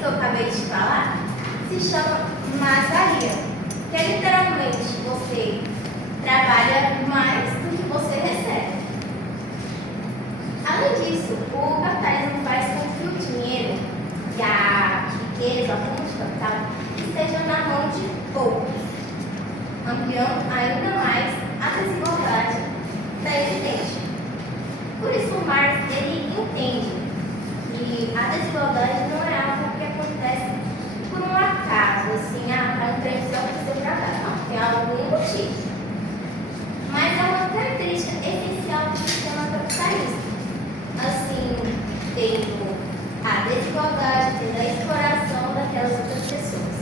que eu acabei de falar se chama mais-valia, que é literalmente você trabalha mais do que você recebe. Além disso, o capitalismo faz com que o dinheiro e a riqueza, a fonte de capital, esteja na mão de poucos, ampliando ainda mais a desigualdade da existente. Por isso, o Marx ele entende que a desigualdade não é algo que acontece por um acaso, assim, um trem só aconteceu por acaso. Não, tem algum motivo. Mas é uma característica essencial do sistema capitalista. Assim, tendo a desigualdade, tendo a exploração daquelas outras pessoas.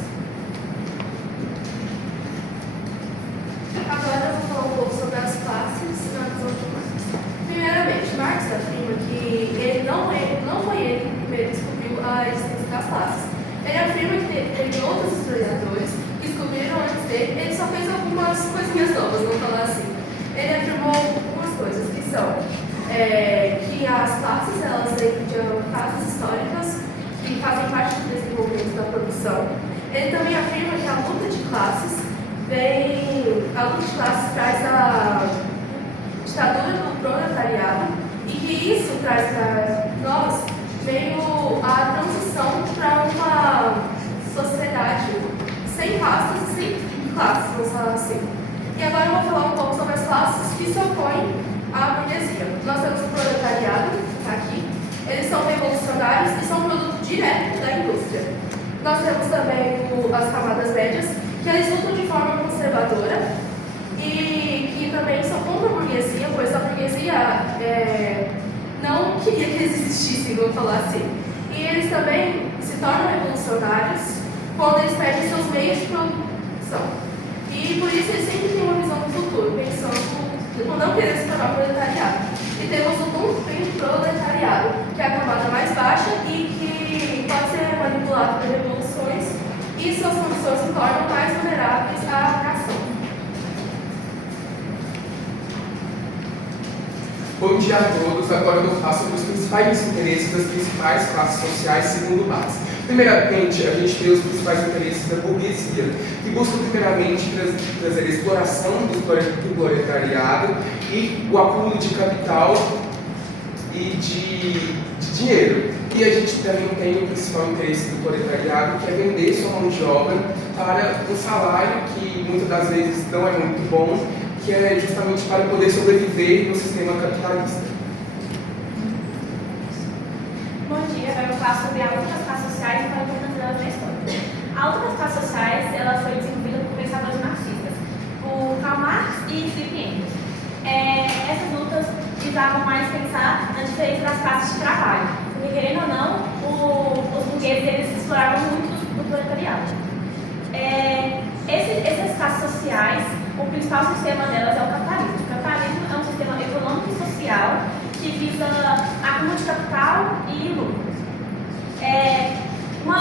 Agora eu vou falar um pouco sobre as classes na visão de Marx. Primeiramente, Marx afirma que não foi ele que primeiro descobriu a existência das classes. Ele afirma que teve outros historiadores que descobriram antes dele, ele só fez algumas coisinhas novas, vamos falar assim. Ele afirmou algumas coisas que são que as classes elas vêm de fases históricas que fazem parte do desenvolvimento da produção. Ele também afirma que a luta de classes traz a ditadura do proletariado e que isso traz para nós veio a transição para uma sociedade sem raças e sem classes, vamos falar assim. E agora eu vou falar um pouco sobre as classes que se opõem à burguesia. Nós temos o proletariado, que está aqui. Eles são revolucionários e são produto direto da indústria. Nós temos também as camadas médias, que eles lutam de forma conservadora e que também são contra a burguesia, pois a burguesia não queria que eles existissem, vamos falar assim. E eles também se tornam revolucionários quando eles perdem seus meios de produção. E por isso eles sempre têm uma visão do futuro, pensando não querer se tornar proletariado. E temos o proletariado, que é a camada mais baixa e que pode ser manipulado por revoluções e suas condições se tornam mais vulneráveis à ação. Bom dia a todos. Agora eu vou falar sobre os principais interesses das principais classes sociais segundo Marx. Primeiramente, a gente vê os principais interesses da burguesia, que buscam primeiramente trazer a exploração do proletariado e o acúmulo de capital e de dinheiro. E a gente também tem o principal interesse do proletariado, que é vender sua mão de obra para um salário que muitas das vezes não é muito bom, que é justamente para poder sobreviver no sistema capitalista. Bom dia, agora eu vou falar sobre a luta das classes sociais e qual a importância delas na história. A luta das classes sociais ela foi desenvolvida por pensadores marxistas, por Karl Marx e Friedrich Engels. Essas lutas visavam mais pensar na diferença das classes de trabalho, porque querendo ou não, os burgueses eles exploravam muito do proletariado. Essas classes sociais, o principal sistema delas é o capitalismo. O capitalismo é um sistema econômico e social que visa acúmulo de capital e lucro.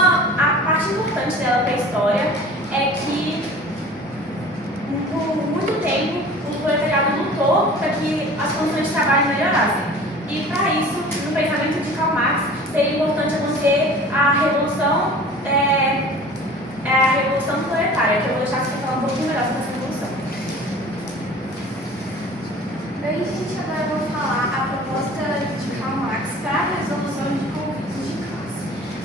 A parte importante dela para a história é que, por muito tempo, o proletariado lutou para que as condições de trabalho melhorassem. E, para isso, no pensamento de Karl Marx, seria importante acontecer a revolução proletária, que eu vou deixar você falar um pouquinho melhor sobre essa revolução. Bem, gente, agora eu vou falar a proposta de Karl Marx para a resolução de conflitos de classe.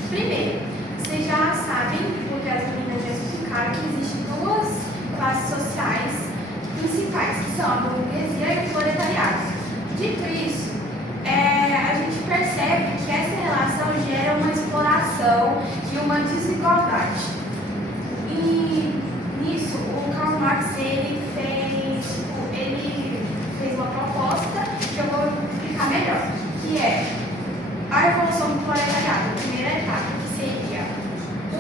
Primeiro, vocês já sabem, porque as meninas já explicaram, que existem duas classes sociais principais, que são a burguesia e o proletariado. Dito isso, a gente percebe que essa relação gera uma exploração e uma desigualdade. E nisso, o Karl Marx ele fez uma proposta que eu vou explicar melhor, que é a revolução do proletariado, a primeira etapa, que seria o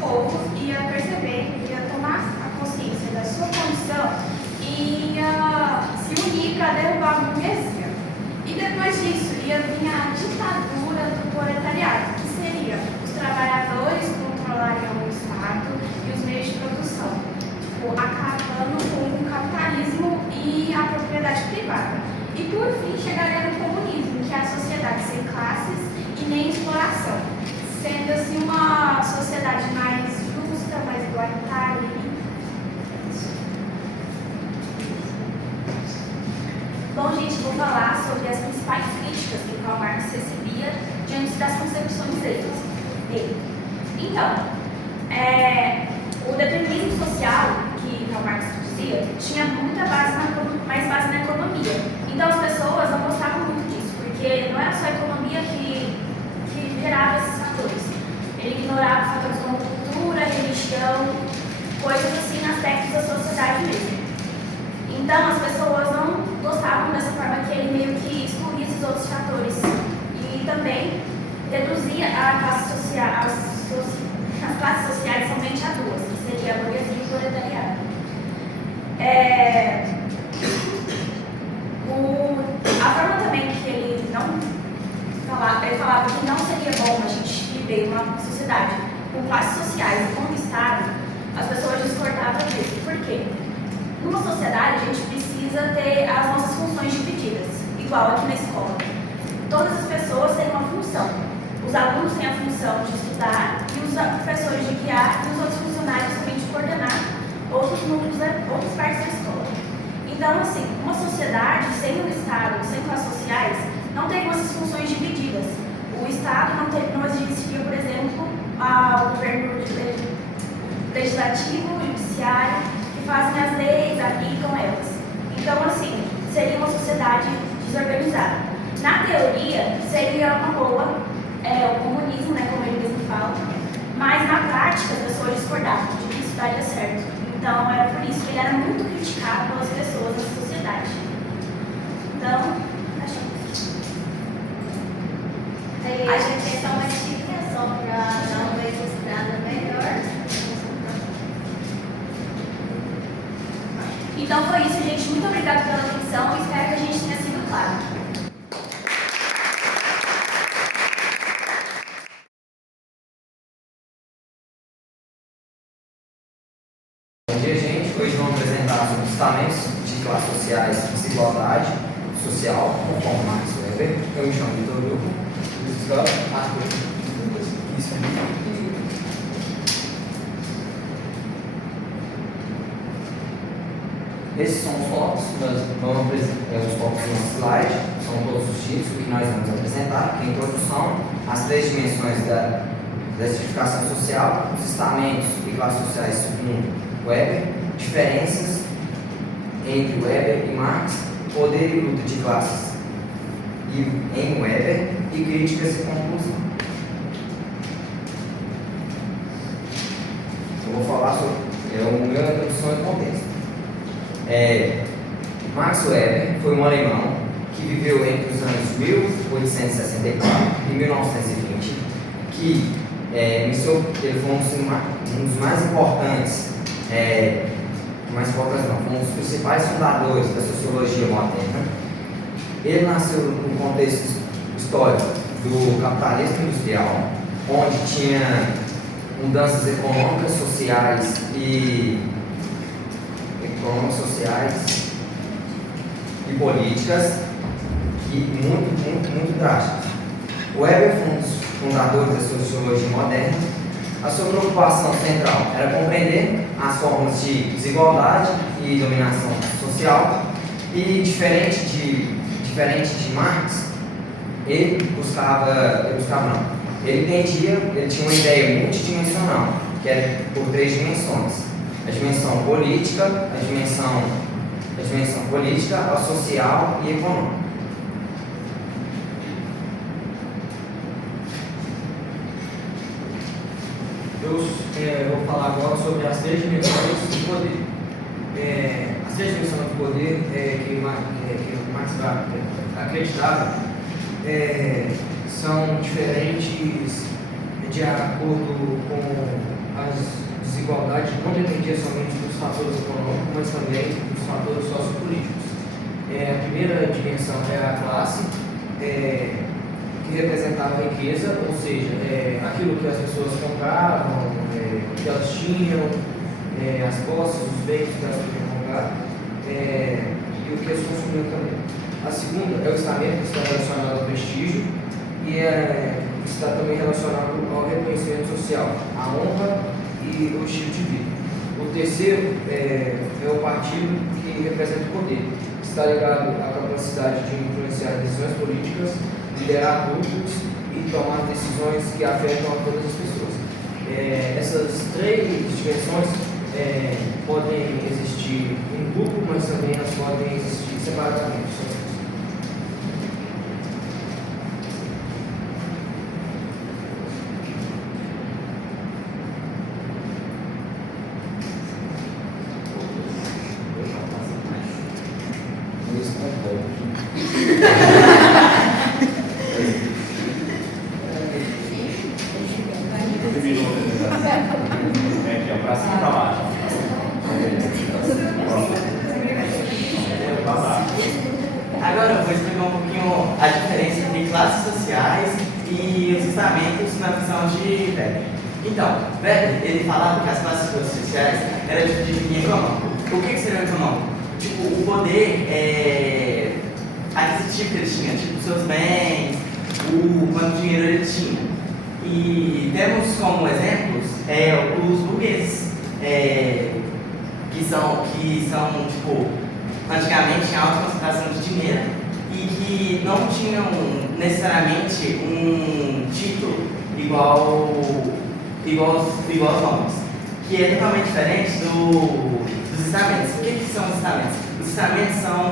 povo ia perceber, ia tomar a consciência da sua condição e ia se unir para derrubar a burguesia. E depois disso ia vir a ditadura do proletariado, que seria os trabalhadores controlariam o Estado e os meios de produção, acabando com o capitalismo e a propriedade privada. E por fim chegaria no comunismo, que é a sociedade sem classes e nem exploração, sendo assim uma sociedade mais justa, mais igualitária. Bom, gente, vou falar sobre as principais críticas que Karl Marx recebia diante das concepções dele. Então, o determinismo social que Karl Marx dizia tinha muita mais base na economia. Então, as pessoas não gostavam muito disso, porque não era só a economia que gerava esses fatores. Ele ignorava fatores como cultura, religião, coisas assim, aspectos da sociedade mesmo. Então, as pessoas não gostavam dessa forma que ele meio que excluía esses outros fatores e também reduzia a classe social, as classes sociais somente a duas, que seria a burguesia e o proletariado. A forma também que ele falava que não seria bom a gente viver uma sociedade com classes sociais e com o Estado, as pessoas discordavam disso. Por quê? Numa sociedade, a gente precisa ter as nossas funções divididas, igual aqui na escola. Todas as pessoas têm uma função. Os alunos têm a função de estudar e os professores de guiar e os outros funcionários também de coordenar outros núcleos, outras partes da escola. Então, assim, uma sociedade sem o Estado, sem classes sociais, não tem essas funções divididas. O Estado não existiria, por exemplo, o governo legislativo, o judiciário, que fazem as leis, aplicam elas. Então, assim, seria uma sociedade desorganizada. Na teoria, seria uma boa, o comunismo, né, como ele mesmo fala, mas na prática as pessoas discordavam de que isso daria certo. Então, era por isso que ele era muito criticado pelas pessoas na sociedade. Então, A gente tem só uma dica só para dar uma ilustrada melhor. Então foi isso, gente. Muito obrigada pela atenção. Espero que a gente tenha sido claro. Bom dia, gente. Hoje vamos apresentar os estamentos de classes sociais, desigualdade social, conforme Max Weber. Eu me chamo Vitor Hugo. Esses são os focos, nós vamos apresentar os focos no nosso slide, são todos os tipos que nós vamos apresentar, que é a introdução, as três dimensões da estratificação social, os estamentos e classes sociais segundo Weber, diferenças entre Weber e Marx, poder e luta de classes em Weber e críticas e conclusão. Eu vou falar sobre uma introdução e contexto. Max Weber foi um alemão que viveu entre os anos 1864 e 1920, que ele foi um dos mais importantes, foi um dos principais fundadores da sociologia moderna. Ele nasceu no contexto histórico do capitalismo industrial, onde tinha mudanças econômicas, sociais e políticas muito drásticas. O Weber foi um dos fundadores da sociologia moderna. A sua preocupação central era compreender as formas de desigualdade e dominação social e, diferente de Marx, ele tinha uma ideia multidimensional, que era por três dimensões: a dimensão política, a social e a econômica. Eu vou falar agora sobre as três dimensões do poder. As três dimensões do poder que Marx acreditava são diferentes de acordo com as desigualdades, não dependia somente dos fatores econômicos, mas também dos fatores sociopolíticos. A primeira dimensão é a classe, que representava a riqueza, ou seja, aquilo que as pessoas compravam, que elas tinham, as posses, os bens que elas podiam comprar, e o que eles consumiam também. A segunda é o estamento, que está relacionado ao prestígio e está também relacionado ao reconhecimento social, a honra e o estilo de vida. O terceiro é o partido que representa o poder. Está ligado à capacidade de influenciar decisões políticas, liderar grupos e tomar decisões que afetam a todas as pessoas. Essas três dimensões podem existir em grupo, mas também elas podem existir separadamente. Aqui, ó, pra cima e pra baixo. Agora eu vou explicar um pouquinho a diferença entre classes sociais e os estamentos na visão de Weber. Então, Weber, ele falava que as classes sociais eram divididas em econômico. O que seria o econômico? Tipo, o poder aquisitivo que ele tinha, tipo, seus bens, quanto dinheiro ele tinha. E temos como exemplos os burgueses, que são tipo, antigamente tinham alta concentração de dinheiro e que não tinham necessariamente um título igual aos homens, que é totalmente diferente dos estamentos. O que são os estamentos? Os estamentos são,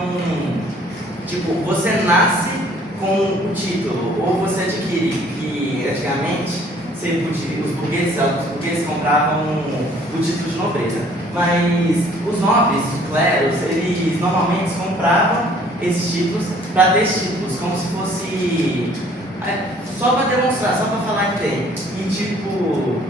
tipo, você nasce com o título, ou você adquire, que antigamente os burgueses compravam o título de nobreza, mas os nobres, os cleros, eles normalmente compravam esses títulos para ter esses títulos, como se fosse só para demonstrar, só para falar que tem. E tipo,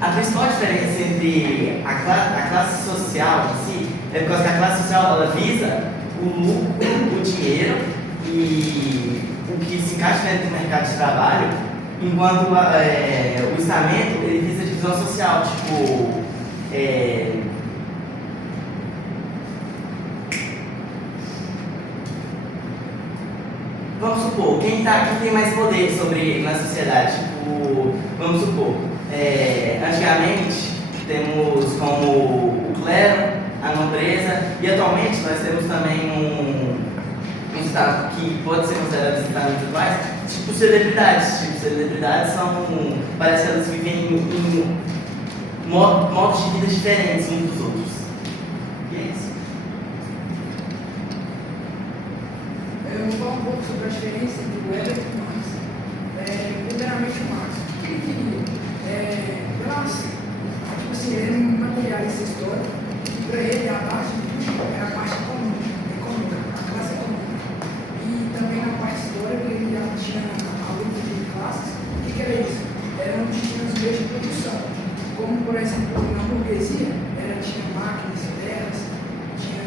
a principal diferença entre a classe social em si é porque a classe social ela visa o lucro, o dinheiro e o que se encaixa dentro do mercado de trabalho, enquanto o estamento ele visa a divisão social, tipo, vamos supor, quem tem mais poder na sociedade, tipo, vamos supor, antigamente temos como o clero, a nobreza, e atualmente nós temos também um estado que pode ser considerado estados atuais, tipo celebridades. Parece que elas vivem em modos de vida diferentes uns dos outros. E é isso. Eu vou falar um pouco sobre a diferença entre o Weber e o Marx. Primeiramente o Marx. O que ele queria? Tipo assim, ele é um materialista histórico, e para ele a base de tudo era a parte econômica, a classe econômica. E também na parte histórica ele já tinha a luta de classes. O que era isso? Era onde tinha os meios de produção. Como, por exemplo, na burguesia, tinha máquinas, terras, tinha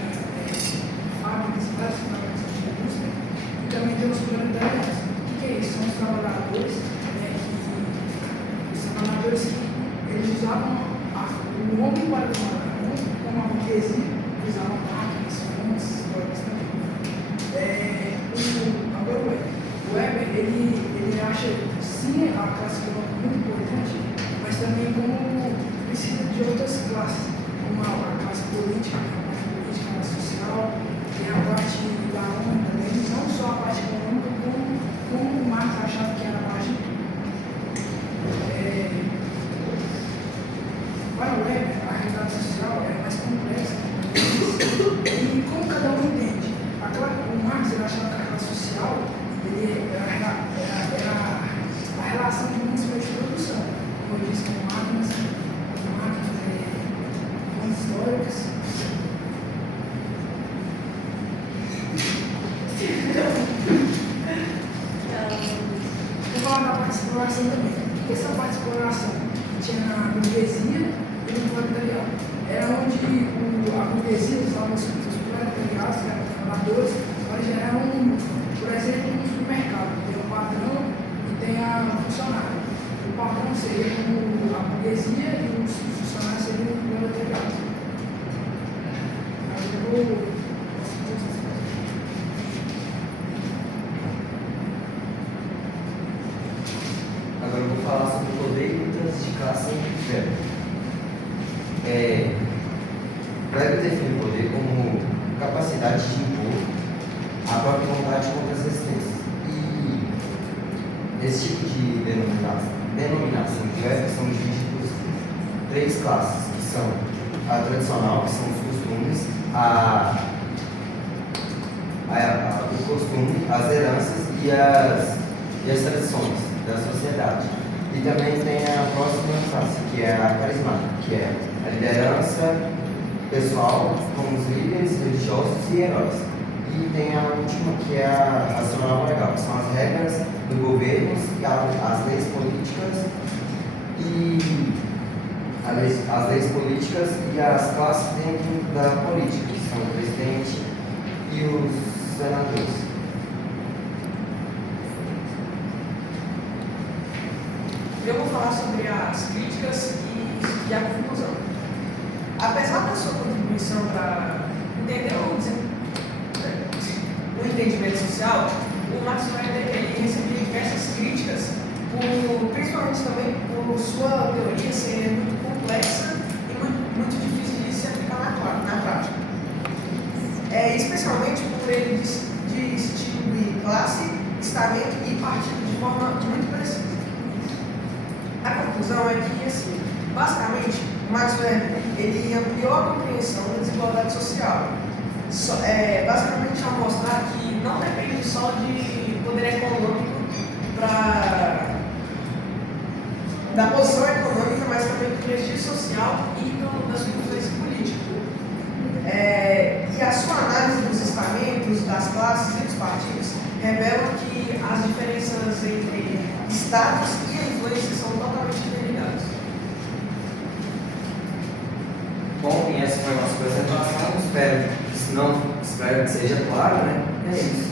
fábricas, várias fábricas de indústria, e também tem os proletariados. O que é isso? São os trabalhadores, que eles usavam o homem para trabalhar, como a burguesia, usavam máquinas, fontes, histórias também. Agora o Weber, ele acha sim a classe econômica muito importante, mas também como precisa de outras classes, como a classe política, a classe social, tem a parte da honra também, não só a parte econômica, como o Marx achava que era a parte de tudo. Para o Weber, a realidade social é mais complexa, e como cada um entende. O Marx ele achava que a classe social era a relação de muitos meios de produção, como eu disse, com máquinas, fontes históricas. Vou falar da parte de exploração também. O que é essa parte de exploração? Tinha na burguesia e no proletariado. Era onde a burguesia usava os proletariados, que eram trabalhadores, eles eram, por exemplo, no supermercado. Tem o patrão e tem a funcionária. O patrão seria como a burguesia e os funcionários seriam o proletariado. Aí eu vou. Agora eu vou falar sobre o poder e lutas de classe em Weber. Weber define o poder como capacidade de impor a própria vontade contra as resistências. E esse tipo de denominação de Weber são divididos em 3 classes, que são a tradicional, que são os costumes, o costume, as heranças e as tradições da sociedade. E também tem a próxima classe, que é a carismática, que é a liderança pessoal, como os líderes religiosos e heróis. E tem a última, que é a racional legal, que são as regras do governo, as leis políticas as leis políticas e as classes dentro da política, que são o presidente e os senadores. Eu vou falar sobre as críticas e a conclusão. Apesar da sua contribuição para entender o entendimento social, o Max Weber ele recebeu diversas críticas, principalmente também por sua teoria ser muito complexa e muito difícil de se aplicar na prática. Especialmente por ele distinguir classe, estamento e partido de forma muito precisa. A conclusão é que, assim, basicamente, o Max Weber ele ampliou a compreensão da desigualdade social, basicamente ao mostrar que não depende só de poder econômico da posição econômica, mas também do prestígio social e da sua influência política. E a sua análise dos estamentos, das classes e dos partidos revelam que as diferenças entre estados e a influência são totalmente interligadas. Bom, e essa foi a nossa apresentação. Espero que seja claro, né? É isso.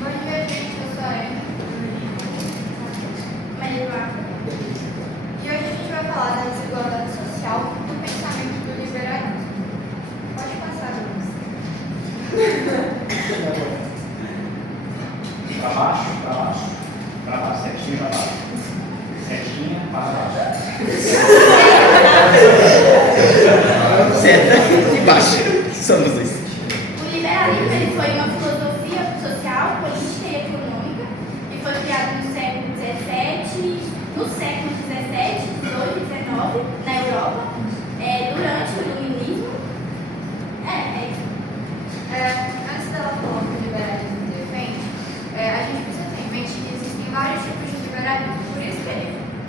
Bom dia, gente. Eu sou a Ana. Maria Eduarda. E hoje a gente vai falar da desigualdade social do pensamento do liberalismo. Pode passar, Luiz. Para baixo, para baixo. Para baixo, certinho para baixo. Certinha para baixo. Senta e baixo. Somos dois. O liberalismo ele foi uma filosofia social, política e econômica e foi criado no século XVII, XVIII, XVIII e XIX na Europa, durante o iluminismo. É isso. Antes dela falar o que o liberalismo defende, a gente precisa ter em mente que existem vários tipos de liberalismo. Por isso que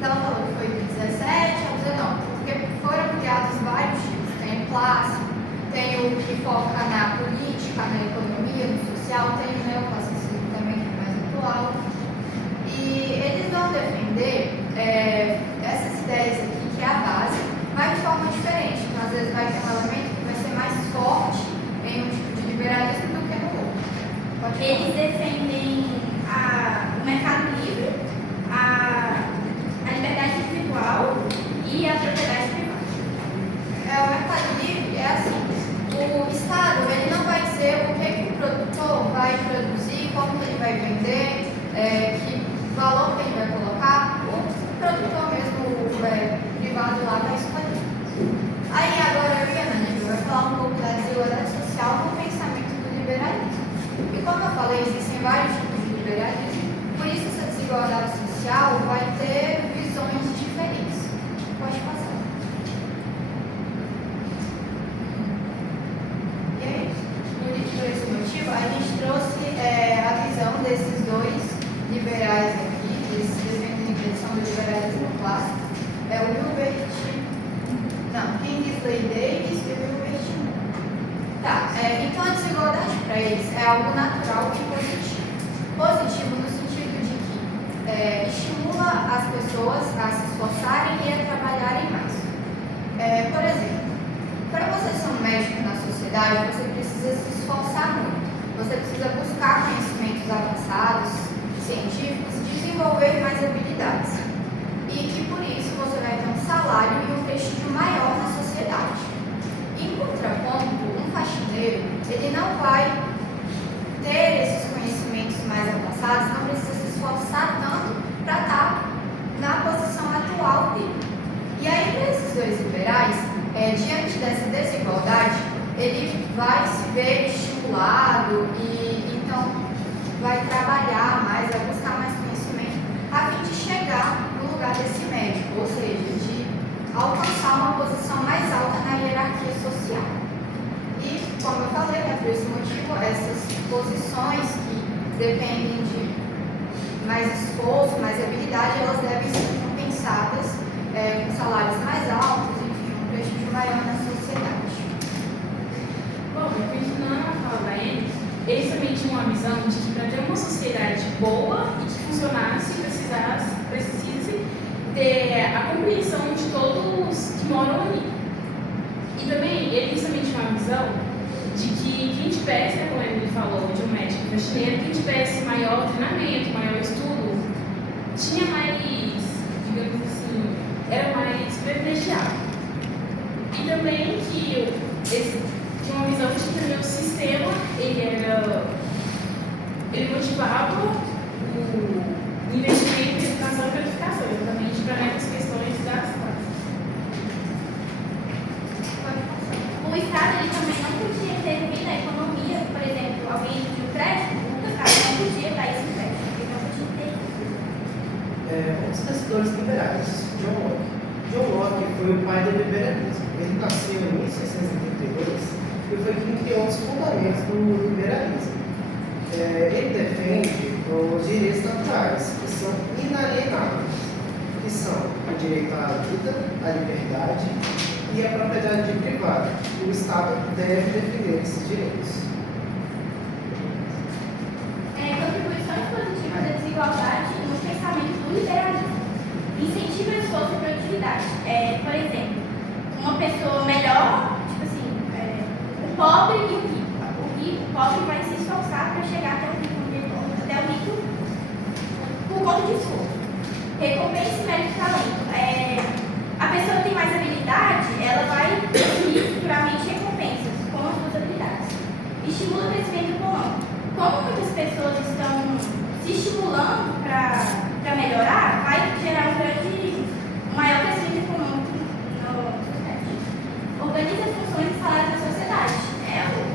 ela falou que foi do 17 ao 19, porque foram criados vários tipos. Tem o clássico, tem o que foca na política, na economia, no social, tem o neoclassicismo também, que é mais atual. E eles vão defender essas ideias aqui, que é a base, mas de forma diferente. Então, às vezes vai ter um elemento que vai ser mais forte em um tipo de liberalismo do que no outro. Eles defendem o mercado livre, a liberdade individual e a propriedade privada. O mercado livre é assim, o Estado ele não vai dizer o que o produtor vai produzir, como que ele vai vender, que valor que ele vai colocar, o produtor mesmo, o privado lá vai escolher. Aí agora eu e a Nani vai falar um pouco da desigualdade social no pensamento do liberalismo. E como eu falei, existem vários tipos de liberalismo, por isso essa desigualdade social vai ter visões diferentes. Pode passar. E é isso. Por esse motivo, a gente trouxe a visão desses dois liberais aqui, eles são do liberalismo clássico, o Hilbert, Kingsley Davis e o Hilbert Moore. Tá, então a desigualdade para eles é algo natural e positivo. Positivo no sentido de que estimula as pessoas a se esforçarem e a trabalharem mais. Por exemplo, para você ser um médico na sociedade, você precisa se esforçar muito. Você precisa buscar conhecimentos avançados, científicos, desenvolver mais habilidades. E que por isso você vai ter um salário e um prestígio maior na sociedade. nessa desigualdade, ele vai se ver estimulado e então vai trabalhar mais, vai buscar mais conhecimento a fim de chegar no lugar desse médico, ou seja, de alcançar uma posição mais alta na hierarquia social. E, como eu falei, por esse motivo, essas posições que dependem de mais esforço, mais habilidade, elas devem ser compensadas com salários mais altos, enfim, um prestígio maior na sociedade. Bom, continuando a fala da Anne, eles também tinham uma visão de que para ter uma sociedade boa e que funcionasse, precise ter a compreensão de todos que moram ali. E também, eles também tinham uma visão de que quem tivesse, como ele falou, de um médico faxineiro, quem tivesse maior treinamento, maior estudo, tinha mais, digamos assim, era mais privilegiado. E também que eles tinham uma visão de que também o sistema, ele motivava o investimento em educação e qualificação, exatamente para essas questões das classes. O Estado ele também não podia intervir na economia, por exemplo, alguém pediu crédito, o Estado não podia dar esse crédito, ele não podia intervir. Um dos pensadores liberais, John Locke. John Locke foi o pai do liberalismo. Ele nasceu em 1632 e foi quem criou os fundamentos do liberalismo. Ele defende os direitos naturais, que são inalienáveis, que são o direito à vida, à liberdade e à propriedade privada. O Estado deve defender esses direitos. Contribuições positivas da desigualdade no pensamento do liberalismo. Incentiva o esforço e produtividade. Por exemplo, uma pessoa melhor, tipo assim, o pobre e o rico. O pobre vai se esforçar para chegar até o rico por conta de esforço. Recompensa e mérito e talento. A pessoa que tem mais habilidade, ela vai receber futuramente recompensas com as suas habilidades. Estimula o crescimento econômico. Como muitas pessoas estão se estimulando para melhorar, vai gerar um maior crescimento econômico no sociedade. Organiza as funções e salários da sociedade.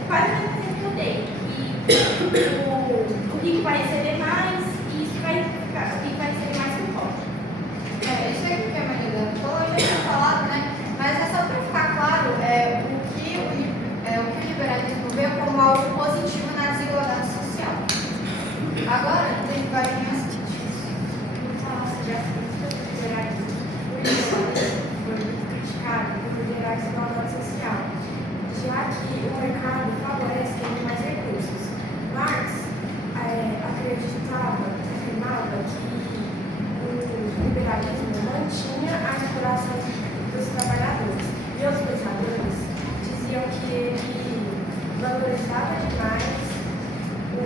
Quase o mesmo exemplo que eu dei. O rico vai receber mais e isso vai ficar, o rico vai receber mais que o pobre. Isso aqui que a Maria falou, eu já tinha falado, né? Mas é só para ficar claro o que o liberalismo vê como algo positivo na desigualdade social. Agora, tem várias foi muito criticado por gerar desigualdade social, já que o mercado favorece quem tem mais recursos. Marx afirmava que o liberalismo mantinha a exploração dos trabalhadores e os pensadores diziam que ele valorizava demais o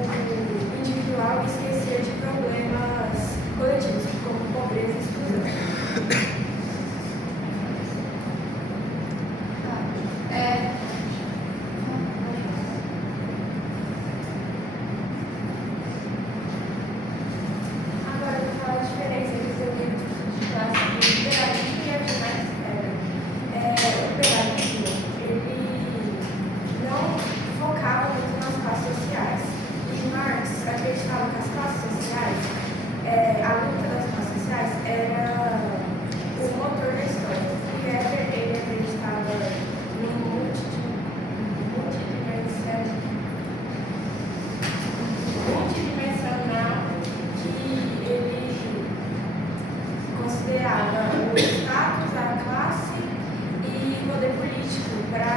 individual e esquecia de problemas coletivos, como pobreza e exclusão. Agora eu vou falar a diferença entre o de classe do liberalismo e a de Marx. O liberalismo, ele não focava muito nas classes sociais. E Marx acreditava que as classes sociais, a luta das classes sociais era o motor da história. E ele acreditava no multidimensional, que ele considerava o status, a classe e o poder político para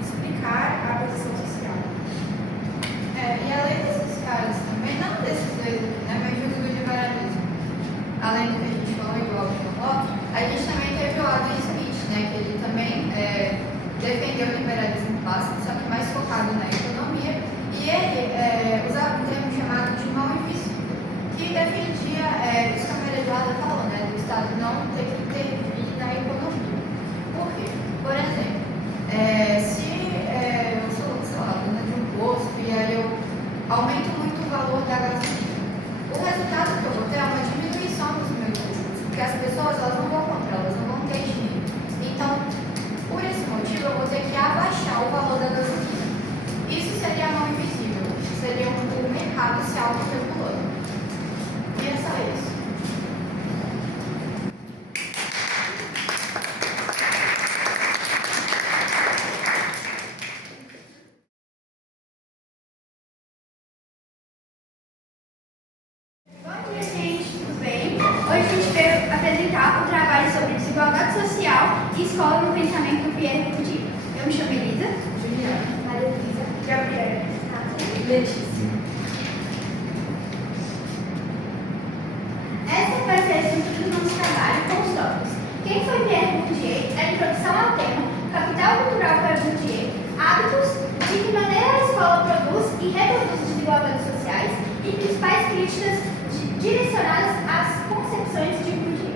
explicar a posição social. E além desses caras também, não desses dois aqui, né? Mas junto do liberalismo, além do que a gente falou, igual o Locke, a gente também teve o Adam Smith, né? Que ele também defendeu o liberalismo clássico, só que mais focado na economia. E ele usava um termo chamado de mão invisível, que defendia isso que a Maria Eduarda falou, né? Do Estado não ter que intervir na economia. Por quê? Por exemplo, se eu sou, sei lá, dona de um posto e aí eu aumento muito o valor da gasolina, o resultado que eu vou ter é uma diminuição dos meus custos, porque as pessoas elas não vão comprar, elas não vão ter dinheiro. Então, críticas direcionadas às concepções de Bourdieu.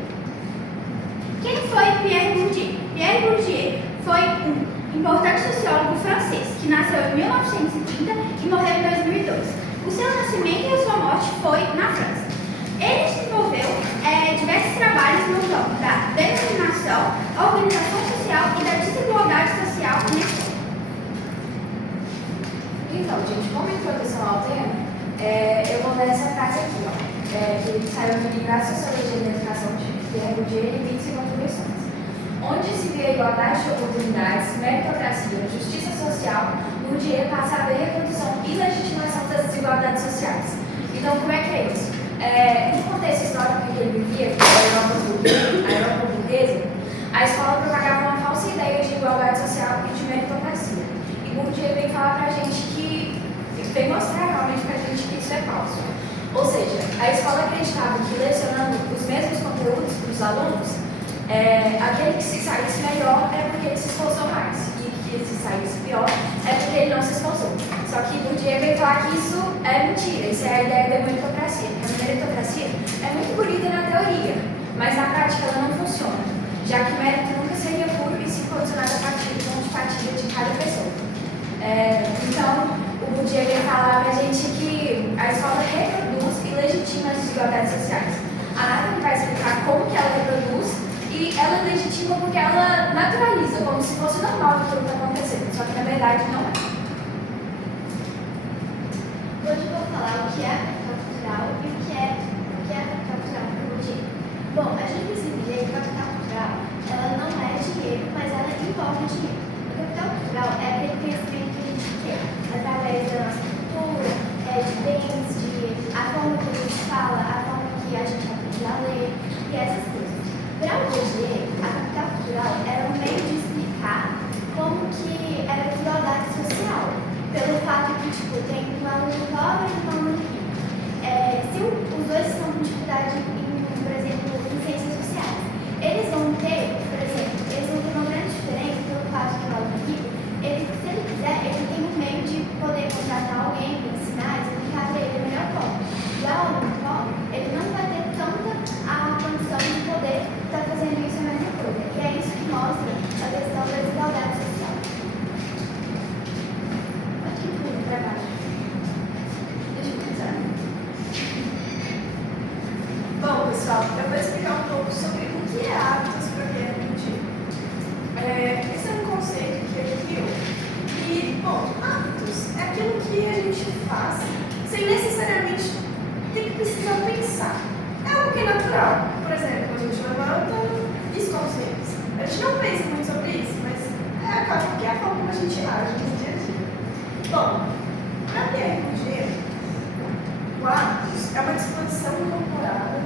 Quem foi Pierre Bourdieu? Pierre Bourdieu foi um importante sociólogo francês que nasceu em 1930 e morreu em 2002. O seu nascimento e a sua morte foi na França. Ele desenvolveu diversos trabalhos no campo da determinação, organização social e da desigualdade social na escola. Então, gente, como introdução ao tema, eu vou ler essa frase aqui, ó, que saiu no livro A Sociologia da Educação de Pierre Bourdieu e Limites e Contribuições. Onde se vê a igualdade de oportunidades, meritocracia, justiça social, Bourdieu passa a ver a reprodução e legitimação das desigualdades sociais. Então, como é que é isso? No contexto histórico que ele vivia, que era a Europa burguesa, a escola propagava uma falsa ideia de igualdade social e de meritocracia. E Bourdieu vem falar pra gente vem mostrar realmente pra gente que isso é falso. Ou seja, a escola acreditava que lecionando os mesmos conteúdos para os alunos, aquele que se saísse melhor é porque ele se esforçou mais, e que se saísse pior é porque ele não se esforçou. Só que Bourdieu veio falar que isso é mentira, isso é a ideia da meritocracia. A meritocracia é muito bonita na teoria, mas na prática ela não funciona, já que o mérito nunca seria puro e se condicionado a partir do ponto de partida de cada pessoa. Então, o Bourdieu veio falar pra gente que a escola reproduz e legitima as desigualdades sociais. A Nathalie vai explicar como que ela reproduz e ela legitima porque ela naturaliza, como se fosse normal aquilo que está acontecendo, só que na verdade não é. Hoje eu vou falar o que é capital cultural e o que é capital cultural para o Bourdieu. Bom, a gente precisa entender que a capital cultural ela não é dinheiro, mas ela envolve dinheiro. A capital cultural é aquele conhecimento que a gente tem através da nossa cultura, de bens, a forma que a gente fala, a forma que a gente aprende a ler e essas coisas. Para o Bourdieu, a capital cultural era um meio de explicar como que era a desigualdade social, pelo fato que, tem um aluno pobre e um aluno rico. Se os dois estão com dificuldade, por exemplo, em ciências sociais, eles vão ter, por exemplo, eles vão ter uma grande diferença pelo fato que o aluno rico, se ele quiser, ele tem um meio de poder contratar alguém para ensinar, explicar para ele a melhor forma. Já o aluno pobre, ele não vai ter tanta a condição de poder estar fazendo isso a mesma coisa. E é isso que mostra a questão da desigualdade social. Aqui tudo para baixo. Deixa eu pensar. Bom, pessoal, eu vou explicar um pouco sobre o que é hábitos para Pierre Bourdieu. Esse é um conceito que ele criou. E, bom, hábitos é aquilo que a gente faz sem necessariamente ter que precisar pensar. É algo que é natural. Por exemplo, a gente levanta e escova os dentes. A gente não pensa muito sobre isso, mas acaba que é a forma como a gente age no dia a dia. Bom, para Pierre Bourdieu, o hábitos é uma disposição incorporada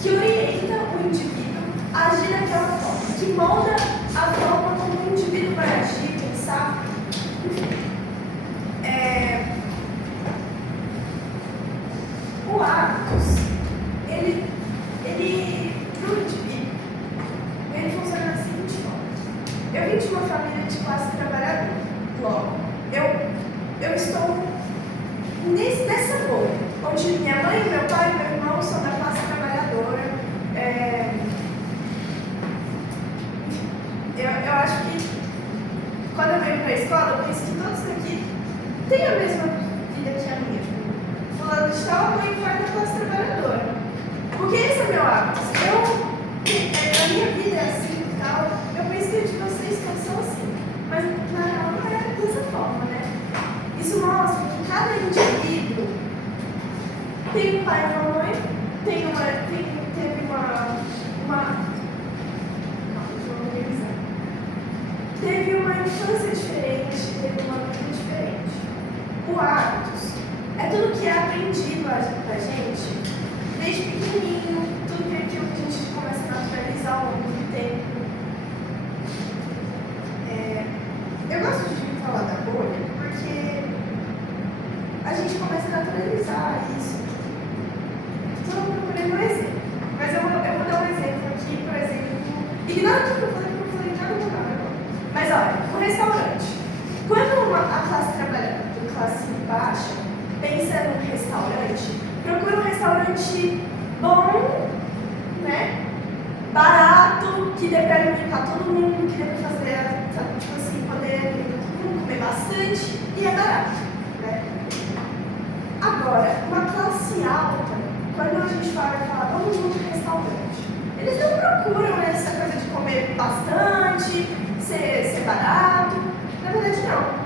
que orienta o indivíduo a agir daquela forma, que molda a forma como o indivíduo vai agir, pensar, enfim. O hábitos, ele para o indivíduo, ele funciona da seguinte forma. Eu vim de uma família de classe trabalhadora. Logo, eu estou nessa bolha, onde minha mãe, meu pai e meu irmão são da classe trabalhadora. Eu acho que quando eu venho para a escola, eu penso que todos daqui têm a mesma vida que a minha. Fulano de tal, a mãe vai da classe trabalhadora. Porque esse é o meu hábito. A minha vida é assim e tal. Eu penso que de vocês todos são assim. Mas na real não é dessa forma, né? Isso mostra que cada indivíduo tem um pai e uma mãe, teve uma infância diferente, teve uma vida diferente. O hábitos é tudo que é aprendido pra gente desde pequenininho, tudo que é aquilo que a gente começa a naturalizar ao longo do tempo. Eu gosto de falar da bolha porque a gente começa a naturalizar isso. Estou procurando um exemplo, mas eu vou dar um exemplo aqui, por exemplo, ignora o que eu falei em cada lugar agora. Mas olha, um restaurante. Quando a classe trabalhadora, classe baixa, pensa num restaurante, procura um restaurante bom, né? Barato, que dê pra alimentar todo mundo, que dê pra fazer, tipo assim, poder alimentar todo mundo, comer bastante e é barato, né? Agora, uma classe alta, quando a gente fala vamos num restaurante, eles não procuram essa coisa de comer bastante, ser barato. Na verdade, não.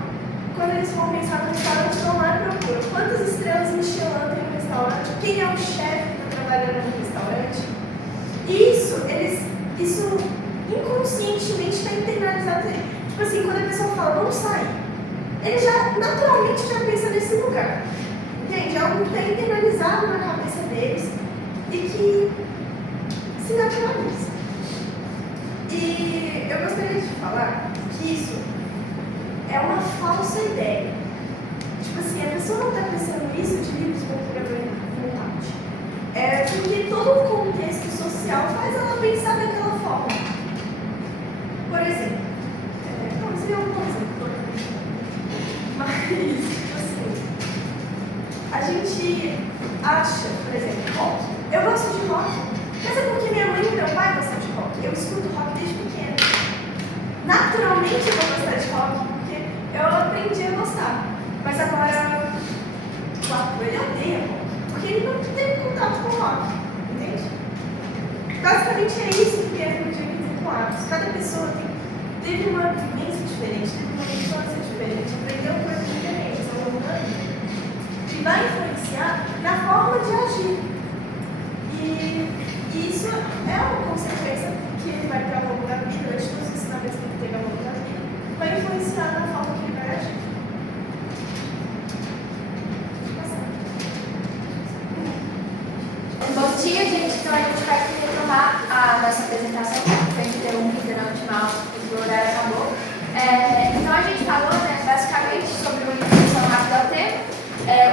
Quando eles vão pensar no restaurante, vão lá e procuram quantas estrelas Michelin tem no restaurante, quem é o chefe que está trabalhando no restaurante. Isso inconscientemente está internalizado. Tipo assim, quando a pessoa fala, vamos sair, ele já naturalmente já pensa nesse lugar. Entende? É algo que está internalizado na cabeça deles e que se naturaliza. E eu gostaria de falar que isso é uma falsa ideia. Tipo assim, a pessoa não está pensando isso de livre espontânea vontade. É porque todo o contexto social faz ela pensar daquela forma. Por exemplo, não seria um bom exemplo, mas, tipo assim, a gente acha, por exemplo, rock. Eu gosto de rock, mas é porque minha mãe e meu pai gostam de rock. Eu escuto rock desde pequena. Naturalmente eu vou gostar de rock, porque eu aprendi a gostar. Mas agora, o Arthur, ele odeia rock, porque ele não teve contato com rock, entende? Basicamente é isso que é o dia com hábitos. Cada pessoa teve uma vivência diferente, teve uma infância diferente, aprendeu coisas diferentes ao longo da vida. E vai influenciar na forma de agir. E isso é uma consequência que ele vai ter ao longo da vida, de todos os ensinamentos que ele teve ao longo da vida, vai influenciar na forma que ele vai agir. Bom dia, gente. Então a gente vai retomar a nossa apresentação, que foi interrompida na última aula, porque o horário acabou. Então a gente falou, né, basicamente sobre uma introdução rápida ao tema,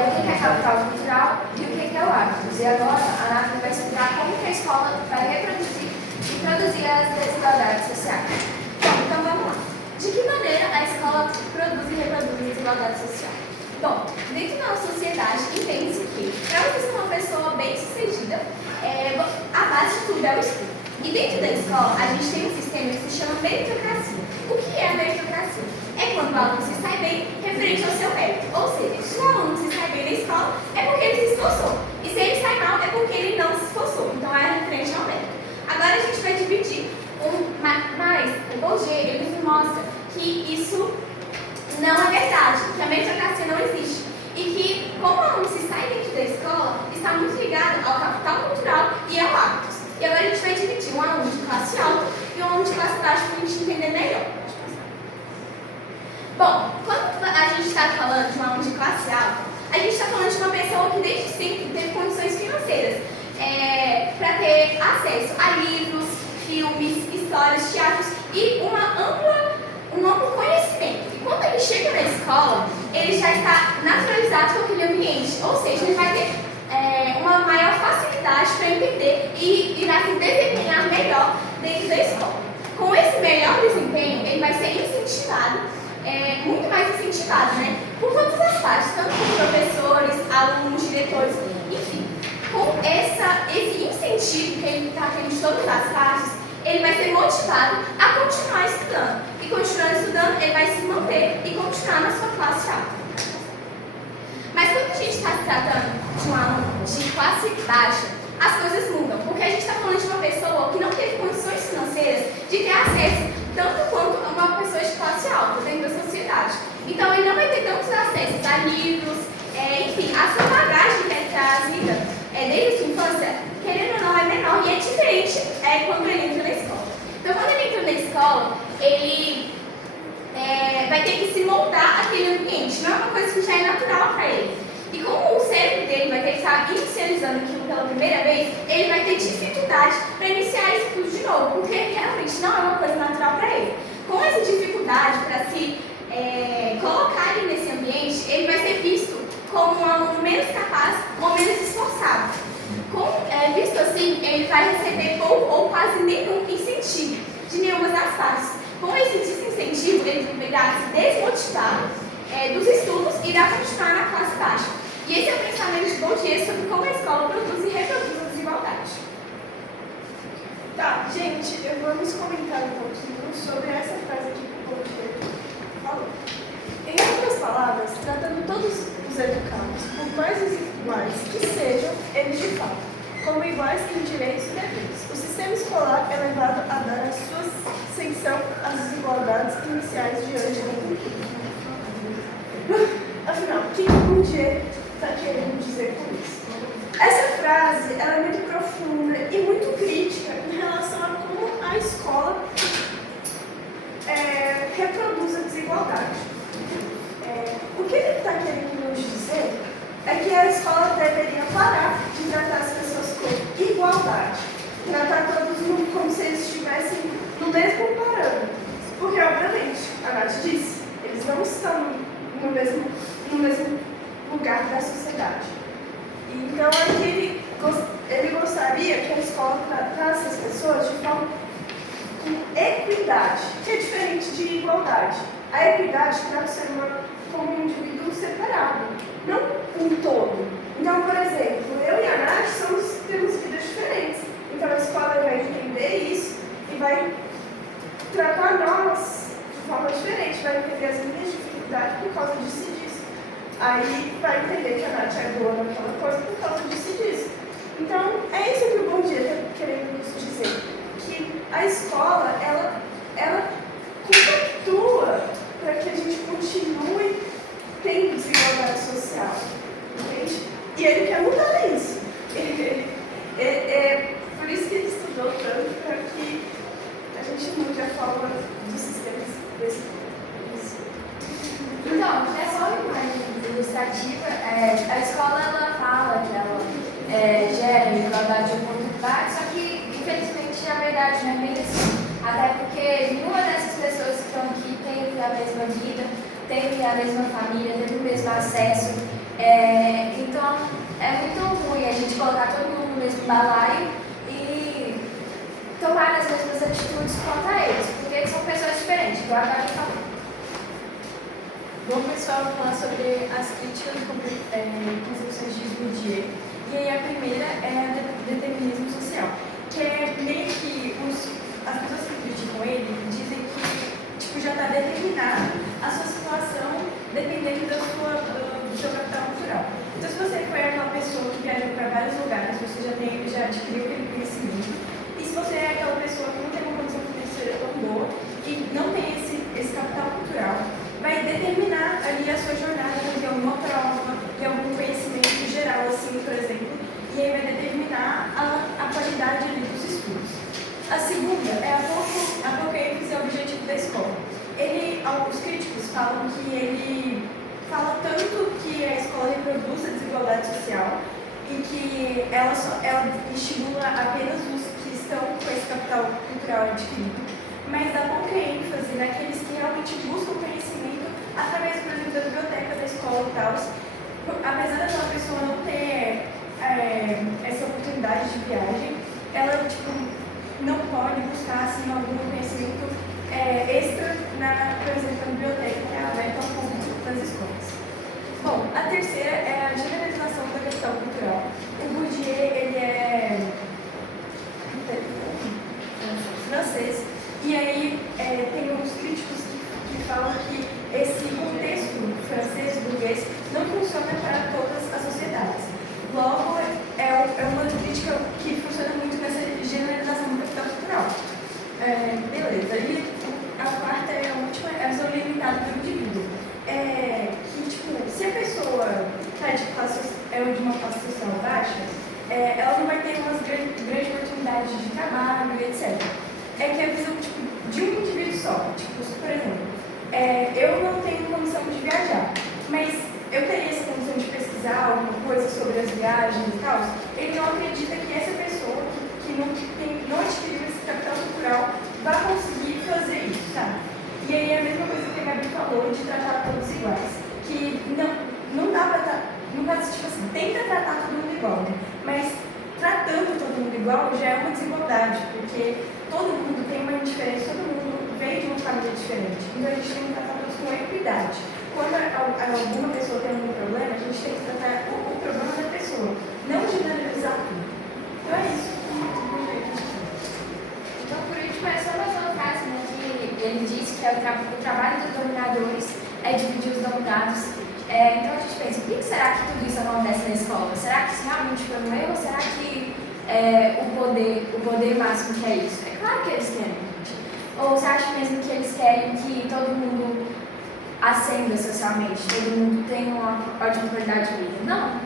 o que é capital cultural e o que é o hábitos. E agora a Nathalie vai explicar como que a escola vai reproduzir e produzir as desigualdades sociais. Bom, então vamos lá. De que maneira a escola produz e reproduz a desigualdade social? Bom, dentro da nossa sociedade, entende-se que para você ser uma pessoa bem-sucedida, a base de tudo é o estudo. E dentro da escola, a gente tem um sistema que se chama meritocracia. O que é a meritocracia? É quando o aluno se sai bem referente ao seu mérito. Ou seja, se o aluno se sai bem na escola, é porque ele se esforçou. E se ele sai mal, é porque ele não se esforçou. Então é referente ao mérito. Agora a gente vai dividir, mas o Bourdieu, ele nos mostra que isso não é verdade, que a meritocracia não existe. E que, como o aluno se sai dentro da escola, está muito ligado ao capital cultural e ao hábitos. E agora a gente vai dividir um aluno de classe alta e um aluno de classe baixa para a gente entender melhor. Bom, quando a gente está falando de um aluno de classe alta, a gente está falando de uma pessoa que desde sempre teve condições financeiras para ter acesso a livros, filmes, histórias, teatros e um amplo conhecimento. E quando ele chega na escola, ele já está naturalizado com aquele ambiente, ou seja, ele vai ter uma maior facilidade para entender e irá se desempenhar melhor dentro da escola. Com esse melhor desempenho, ele vai ser incentivado, muito mais incentivado, né? Por todas as partes, tanto por professores, alunos, diretores, enfim. Com esse incentivo que ele está tendo de todas as partes, ele vai ser motivado a continuar estudando. E continuando estudando, ele vai se manter e continuar na sua classe alta. Mas quando a gente está se tratando de um aluno de classe baixa, as coisas mudam. Porque a gente está falando de uma pessoa que não teve condições financeiras de ter acesso tanto quanto uma pessoa de classe alta dentro da sociedade. Então ele não vai ter tantos acessos a livros, enfim, a sua bagagem que é trazida desde a sua infância, querendo ou não, é menor e é diferente quando ele entra na escola. Então quando ele entra na escola, ele vai ter que se moldar aquele ambiente, não é uma coisa que já é natural para ele. E como o cérebro dele vai ter que estar inicializando aquilo pela primeira vez, ele vai ter dificuldade para iniciar isso tudo de novo, porque realmente não é uma coisa natural para ele. Com essa dificuldade para se colocar ele nesse ambiente, ele vai ser visto como um aluno menos capaz ou menos esforçado. Visto assim, ele vai receber pouco ou quase nenhum incentivo de nenhuma das partes. Com esse desincentivo, ele irá se desmotivar dos estudos e irá continuar na classe baixa. E esse é o pensamento de Bourdieu sobre como a escola produz e reproduz a desigualdade. Tá, gente, vamos comentar um pouquinho sobre essa frase aqui que o Bourdieu falou. Em outras palavras, tratando todos os educados, por mais iguais que sejam, eles de fato, como iguais em direitos e deveres, o sistema escolar é levado a dar a sua sanção às desigualdades iniciais diante da cultura. Afinal, o que o Bourdieu está querendo dizer com isso? Essa frase ela é muito profunda e muito crítica em relação a como a escola reproduz a desigualdade. O que ele está querendo nos dizer é que a escola deveria parar de tratar as pessoas com igualdade, tratar todos como se eles estivessem no mesmo parâmetro. Porque, obviamente, a Nath disse, eles não estão no mesmo lugar da sociedade. Então, aqui ele gostaria que a escola tratasse as pessoas de forma com equidade, que é diferente de igualdade. A equidade trata o ser humano como um indivíduo separado, não um todo. Então, por exemplo, eu e a Nath temos vidas diferentes. Então, a escola vai entender isso e vai tratar nós de forma diferente, vai entender as minhas dificuldades por causa disso e disso. Aí vai entender que a Nath é boa naquela coisa por causa disso e disso. Então, é isso que o Bourdieu está querendo nos dizer. Que a escola, ela compactua para que a gente continue tendo desigualdade social. Entende? E ele quer mudar isso. É por isso que ele estudou tanto, para que a gente mude a forma do sistema desse. Então, é só uma imagem ilustrativa. A escola ela fala que ela gera igualdade de oportunidade, só que, infelizmente, na verdade, não é bem assim. Até porque nenhuma dessas pessoas que estão aqui teve a mesma vida, teve a mesma família, teve o mesmo acesso. Então, é muito ruim a gente colocar todo mundo no mesmo balaio e tomar as mesmas atitudes contra eles, porque são pessoas diferentes, igual a Gabi falou. Bom, pessoal, vou falar sobre as críticas concepções de Bourdieu. E aí a primeira é o determinismo social, que é meio que as pessoas que criticam ele dizem que já está determinada a sua situação dependendo do seu capital cultural. Então, se você foi aquela pessoa que viajou para vários lugares, você já adquiriu aquele conhecimento. E se você é aquela pessoa que não tem uma condição financeira tão boa e não tem esse capital cultural, vai determinar ali a sua jornada de alguma prova, de algum conhecimento geral, assim, por exemplo, e aí vai determinar a qualidade ali dos estudos. A segunda é a pouca ênfase ao objetivo da escola. Os críticos falam que ele fala tanto que a escola reproduz a desigualdade social e que ela estimula apenas os que estão com esse capital cultural adquirido, mas dá pouca ênfase naqueles que realmente buscam conhecimento através, por exemplo, da biblioteca da escola e tal. Apesar daquela pessoa não ter essa oportunidade de viagem, ela não pode buscar assim, algum conhecimento extra, por exemplo, na biblioteca, que é aberta ao público das escolas. Bom, a terceira é a generalização da capital cultural. O Bourdieu, ele é francês, e aí tem uns críticos que falam que esse contexto francês, burguês, não funciona para todas as sociedades. Logo, é uma crítica que funciona muito nessa generalização do capital cultural. Beleza, e a quarta e a última é a visão limitada do indivíduo. Se a pessoa é de uma classe social baixa, ela não vai ter umas grandes oportunidades de trabalho, etc. É que a visão de um indivíduo só, por exemplo, eu não tenho condição de viajar, mas eu teria essa condição de pesquisar alguma coisa sobre as viagens e tal. Ele não acredita que essa pessoa que não adquiriu esse capital cultural vai conseguir fazer isso, sabe? E aí é a mesma coisa que a Gabi falou de tratar todos iguais, que não dá pra no caso, assim, tenta tratar todo mundo igual, né? Mas tratando todo mundo igual já é uma desigualdade, porque todo mundo tem uma diferença, todo mundo veio de uma família diferente. Então a gente tem que tratar todos com equidade. quando alguma pessoa tem algum problema, a gente tem que tratar o problema da pessoa, não generalizar tudo. Então é isso. Então, por último, é só mais uma frase, né, que ele disse que o trabalho dos dominadores é dividir os dominados. Então a gente pensa, por que será que tudo isso acontece na escola? Será que isso realmente foi um erro ou será que o poder máximo quer isso? É claro que eles querem. Ou você acha mesmo que eles querem que todo mundo ascenda socialmente, todo mundo tenha uma ótima qualidade de vida? Não.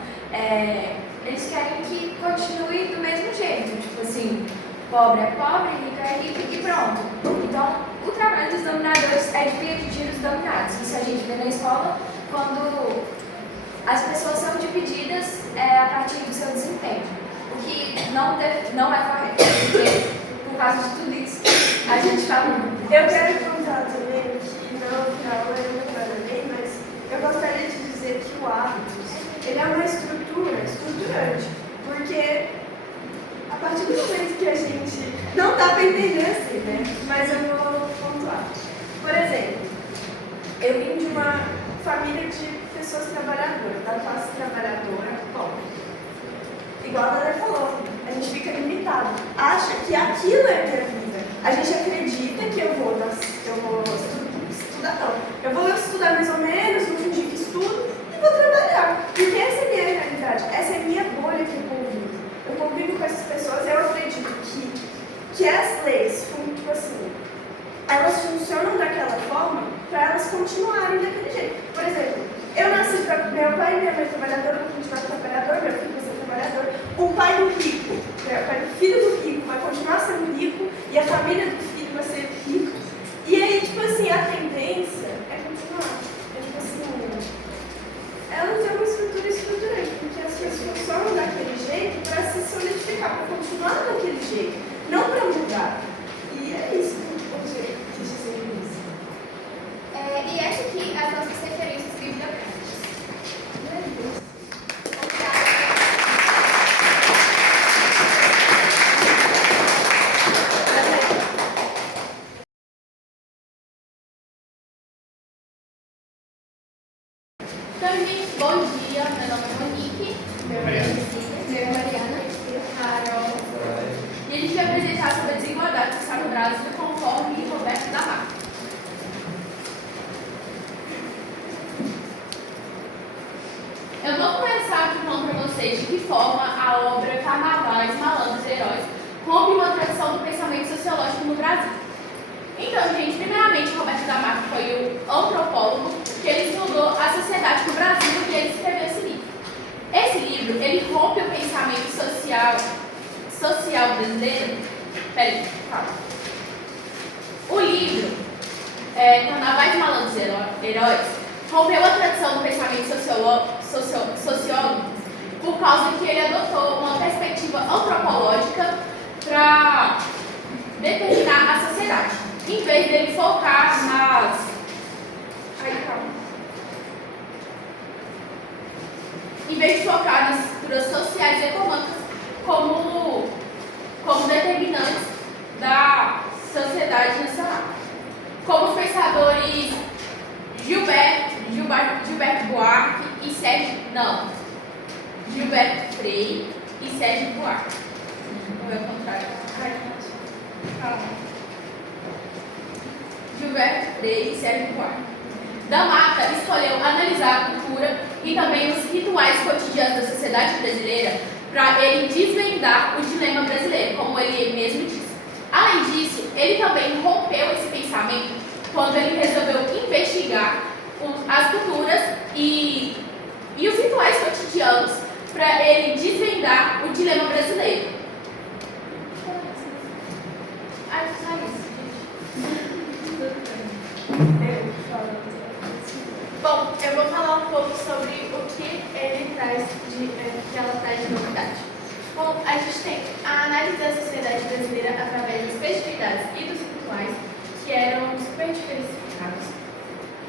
Eles querem que continue do mesmo jeito, tipo assim, pobre é pobre, rico é rico e pronto. Então, o trabalho dos dominadores é dividir os dominados. Isso a gente vê na escola quando as pessoas são divididas a partir do seu desempenho, o que não é correto, porque por causa de tudo isso a gente fala. Eu quero contar também que no final eu não falei, mas eu gostaria de dizer que o hábitos ele é uma estrutura estruturante, porque a partir do momento que a gente não dá para entender assim, né? Mas eu vou pontuar. Por exemplo, eu vim de uma família de pessoas trabalhadoras, da classe trabalhadora, bom, igual a Dana falou, a gente fica limitado, acha que aquilo é a minha vida. A gente acredita que eu vou estudar, não. Eu vou estudar mais ou menos, vou fingir que estudo e vou trabalhar. Porque essa é a minha realidade, essa é a minha bolha que eu convivo. Eu convivo com essas pessoas, eu acredito que as leis, tipo assim, elas funcionam daquela forma para elas continuarem daquele jeito. Por exemplo, eu nasci para meu pai e minha mãe trabalhador, eu vou continuar trabalhador, meu filho vai ser trabalhador. O pai do rico, o filho do rico vai continuar sendo rico e a família do filho vai ser rico. E aí, tipo assim, a tendência é continuar. É tipo assim, elas têm uma estrutura estruturante, porque as coisas funcionam daquele jeito para se solidificar, para continuar daquele jeito, não para mudar. E é isso que eu quis dizer isso. E essa aqui é as nossas referências bibliográficas. Então, gente, bom dia. Meu nome é Monique. Meu nome é Mariana. Carol. E a gente vai apresentar sobre a desigualdade social no Brasil conforme Roberto da Mata. Eu vou começar aqui falando para vocês de que forma a obra Carnavais, Malandros e Heróis rompe uma tradição do pensamento sociológico no Brasil. Então, gente, primeiramente, Roberto da Mata foi o antropólogo que ele estudou a sociedade do Brasil e ele escreveu esse livro. Esse livro, ele rompe o pensamento social brasileiro. Peraí, calma. O livro, Carnavais, Malandros e Heróis, rompeu a tradição do pensamento sociólogo por causa que ele adotou uma perspectiva antropológica para determinar a sociedade, em vez dele focar nas... Em vez de focar nas estruturas sociais e econômicas como determinantes da sociedade nacional. Como os pensadores Gilberto Buarque e Gilberto Freire e Sérgio Buarque. Não é o contrário. Calma. Gilberto Freire e Sérgio Buarque. Da Mata escolheu analisar a cultura e também os rituais cotidianos da sociedade brasileira para ele desvendar o dilema brasileiro, como ele mesmo disse. Além disso, ele também rompeu esse pensamento quando ele resolveu investigar as culturas e os rituais cotidianos para ele desvendar o dilema brasileiro. Bom, eu vou falar um pouco sobre o que ele traz que ela traz de novidade. Bom, a gente tem a análise da sociedade brasileira através das festividades e dos rituais que eram super diversificados.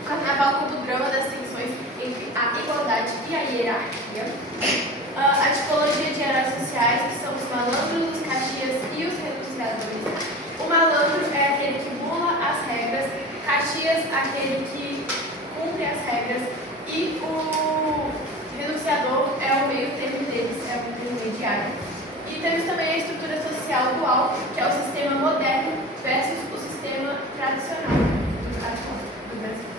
O carnaval como o drama das tensões entre a igualdade e a hierarquia. A tipologia de heróis sociais, que são os malandros, os caxias e os renunciadores. O malandro é aquele que burla as regras, caxias aquele que cumpre cumpre as regras e o renunciador é o meio termo deles, é o intermediário. E temos também a estrutura social dual, que é o sistema moderno versus o sistema tradicional do Brasil.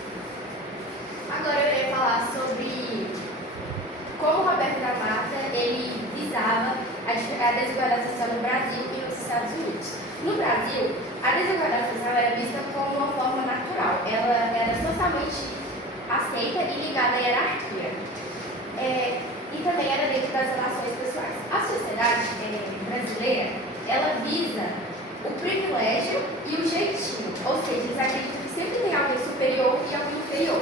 Agora eu ia falar sobre como Roberto da Mata ele visava a desigualdade social no Brasil e nos Estados Unidos. No Brasil, a desigualdade social era vista como uma forma natural. Ela era socialmente aceita e ligada à hierarquia. E também era dentro das relações pessoais. A sociedade brasileira, ela visa o privilégio e o jeitinho. Ou seja, eles acreditam que sempre tem alguém superior e alguém inferior.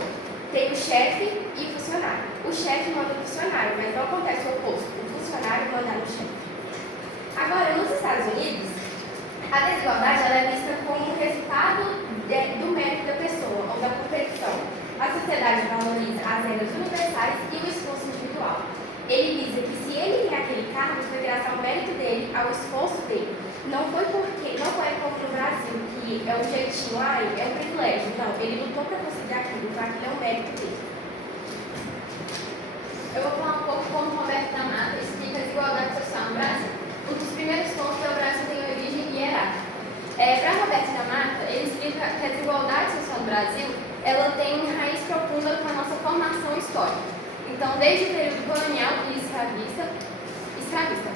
Tem o chefe e o funcionário. O chefe manda no funcionário, mas não acontece o oposto. O funcionário manda no chefe. Agora, nos Estados Unidos, a desigualdade ela é vista como um resultado do mérito da pessoa ou da competição. A sociedade valoriza as regras universais e o esforço individual. Ele visa que se ele tem aquele cargo, foi graças ao mérito dele, ao esforço dele. Não foi como no Brasil, que é um jeitinho, é um privilégio. Não, ele lutou para conseguir aquilo, então aquilo é um mérito dele. Eu vou falar um pouco como Roberto da Mata explica a desigualdade social no Brasil. Um dos primeiros pontos é que o Brasil tem origem hierárquica. Para Roberto da Mata, ele explica que a desigualdade social no Brasil ela tem raiz profunda com a nossa formação histórica. Então, desde o período colonial e escravista,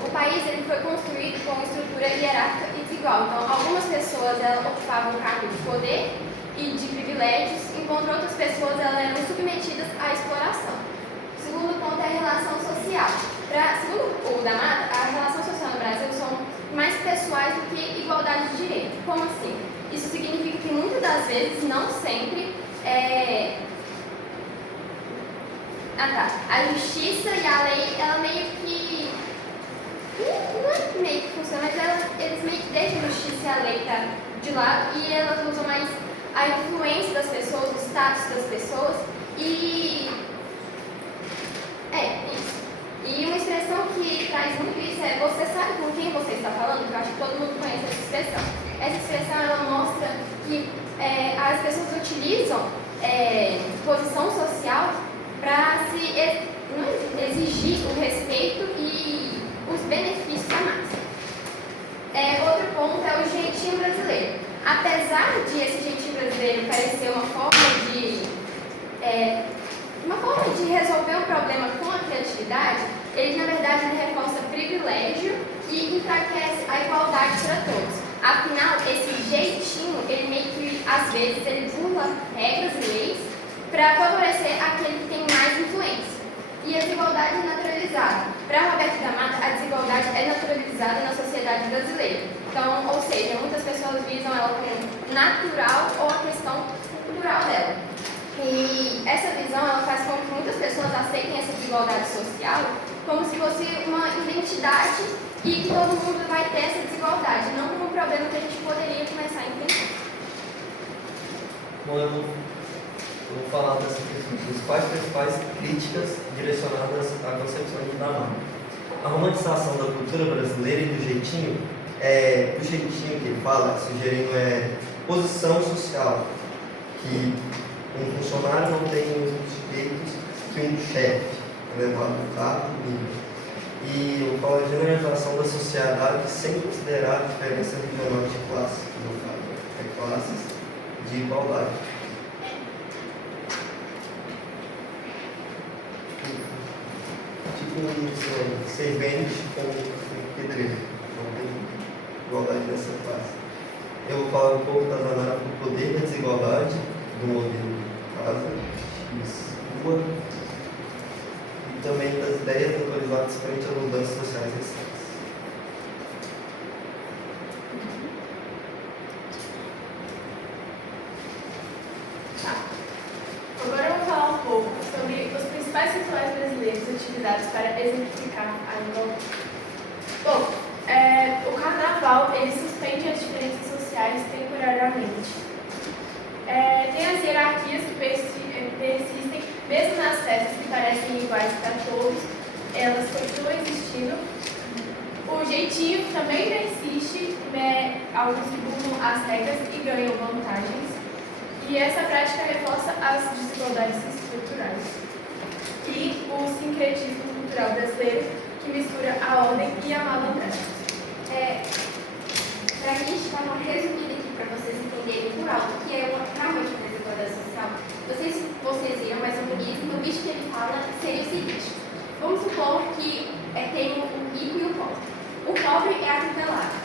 o país ele foi construído com uma estrutura hierárquica e desigual. Então, algumas pessoas elas ocupavam cargos de poder e de privilégios, enquanto outras pessoas elas eram submetidas à exploração. O segundo ponto é a relação social. Segundo o da Mata, a relação social no Brasil são mais pessoais do que igualdade de direito. Como assim? Isso significa que muitas das vezes, não sempre, a justiça e a lei, ela meio que... Não é meio que funciona, mas eles meio que deixam a justiça e a lei de lado e elas usam mais a influência das pessoas, o status das pessoas e... isso. E uma expressão que traz muito isso é você sabe com quem você está falando? Que eu acho que todo mundo conhece essa expressão. Essa expressão, ela mostra que as pessoas utilizam posição social para se exigir o respeito e os benefícios da massa. Outro ponto é o jeitinho brasileiro. Apesar de esse jeitinho brasileiro parecer uma forma de resolver um problema com a criatividade, ele na verdade ele reforça privilégio e enfraquece a igualdade para todos. Afinal, esse jeitinho, ele meio que às vezes ele burla regras e leis para favorecer aquele que tem mais influência. E a desigualdade é naturalizada. Para Roberto da Mata, a desigualdade é naturalizada na sociedade brasileira. Então, ou seja, muitas pessoas visam ela como natural ou a questão cultural dela. E essa visão ela faz com que muitas pessoas aceitem essa desigualdade social como se fosse uma identidade e que todo mundo vai ter essa desigualdade, não como um problema que a gente poderia começar a entender. Bom, eu vou falar das principais críticas direcionadas à concepção de da Mata. A romantização da cultura brasileira e do jeitinho que ele fala, sugerindo posição social, que um funcionário não tem os mesmos direitos que um chefe, elevado no cargo mínimo. E eu falo de generalização da sociedade sem considerar a diferença regional de classe, no caso, classes de igualdade. Tipo um servente com um pedreiro, não tem igualdade nessa classe. Eu vou falar um pouco da Zanara do poder da desigualdade, do modelo casa, rua, e também das ideias atualizadas frente às mudanças sociais recentes. Agora eu vou falar um pouco sobre os principais rituais brasileiros utilizados para exemplificar a igualdade. Bom, o carnaval ele suspende as diferenças sociais temporariamente. Tem as hierarquias que persistem, mesmo nas festas que parecem iguais para todos, elas continuam existindo. O jeitinho também persiste, alguns que burlam as regras e ganham vantagens. E essa prática reforça as desigualdades estruturais e o sincretismo cultural brasileiro, que mistura a ordem e a malandragem. Para a gente dar uma resumida aqui, para vocês entenderem por alto o que é realmente uma desigualdade social, vocês viram, mas no vídeo que ele fala seria o seguinte: vamos supor que tem o rico e o pobre. O pobre é atropelado.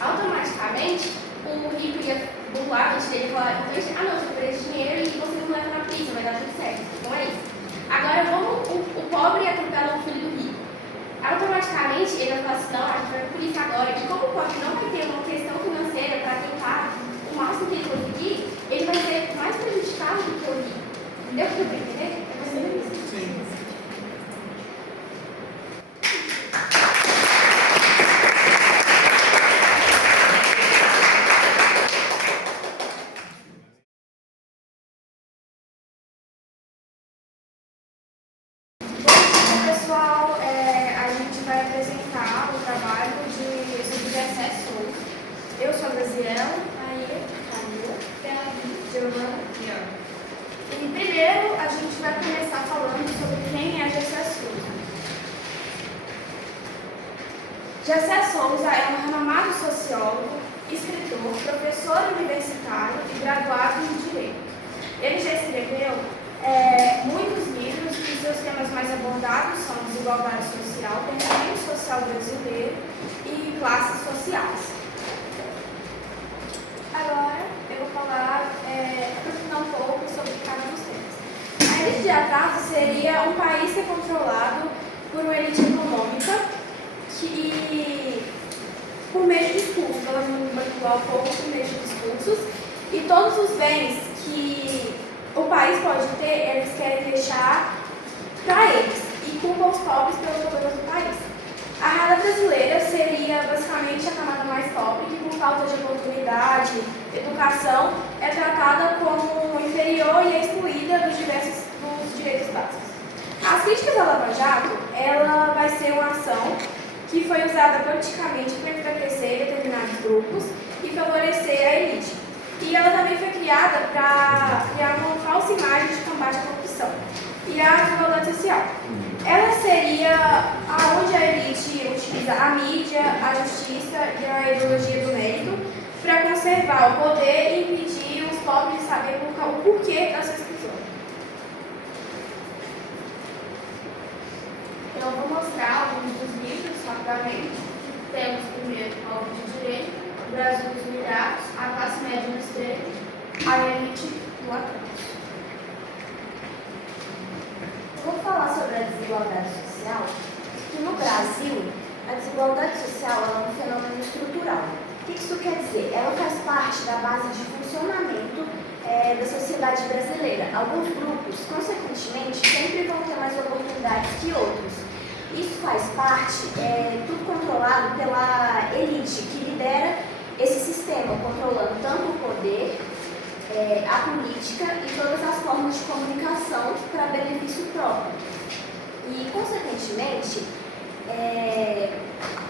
Automaticamente, o rico ia burlar, antes dele falar, então, não, eu preso dinheiro e você não leva na prisão, vai dar tudo certo. Não é isso. Agora, o pobre atropela o filho do rico. Automaticamente, ele vai falar assim, não, a gente vai por isso agora. E como o pobre não vai ter uma questão financeira para tentar o máximo que ele conseguir, ele vai ser mais prejudicado do que o rico. Deu para entender? É mais ou menos isso. Pessoal, a gente vai apresentar o trabalho sobre Jessé Souza. Eu sou a Graziela, Camila, Giovana e Ana. E primeiro a gente vai começar falando sobre quem é Jessé Souza. Jessé Souza é um renomado sociólogo, escritor, professor universitário e graduado em Direito. Ele já escreveu muitos livros e seus temas mais abordados são desigualdade social, pensamento social brasileiro e classes sociais. Agora eu vou falar, aprofundar um pouco sobre cada um dos temas. A elite de atraso seria um país que é controlado por uma elite econômica que, por meio de discursos, elas vão manipular o povo por meio de discursos, e todos os bens que o país pode ter, eles querem deixar para eles e culpam os pobres pelos problemas do país. A renda brasileira seria basicamente a camada mais pobre, que por falta de oportunidade, educação, é tratada como inferior e é excluída dos direitos básicos. As críticas à Lava Jato, ela vai ser uma ação que foi usada politicamente para enfraquecer determinados grupos e favorecer a elite. E ela também foi criada para criar uma falsa imagem de combate à corrupção e à desigualdade social. Ela seria onde a elite utiliza a mídia, a justiça e a ideologia do mérito para conservar o poder e impedir os pobres de saber o porquê da sua exclusão. Então, eu vou mostrar alguns dos livros, rapidamente. Temos primeiro a obra de direito, o Brasil dos Milhares, a classe média no estreito, a elite do atraso. Eu vou falar sobre a desigualdade social, que no Brasil, a desigualdade social é um fenômeno estrutural. O que isso quer dizer? Ela faz parte da base de funcionamento da sociedade brasileira. Alguns grupos, consequentemente, sempre vão ter mais oportunidades que outros. Isso faz parte, tudo controlado pela elite, que lidera esse sistema, controlando tanto o poder, a política e todas as formas de comunicação para benefício próprio. E, consequentemente,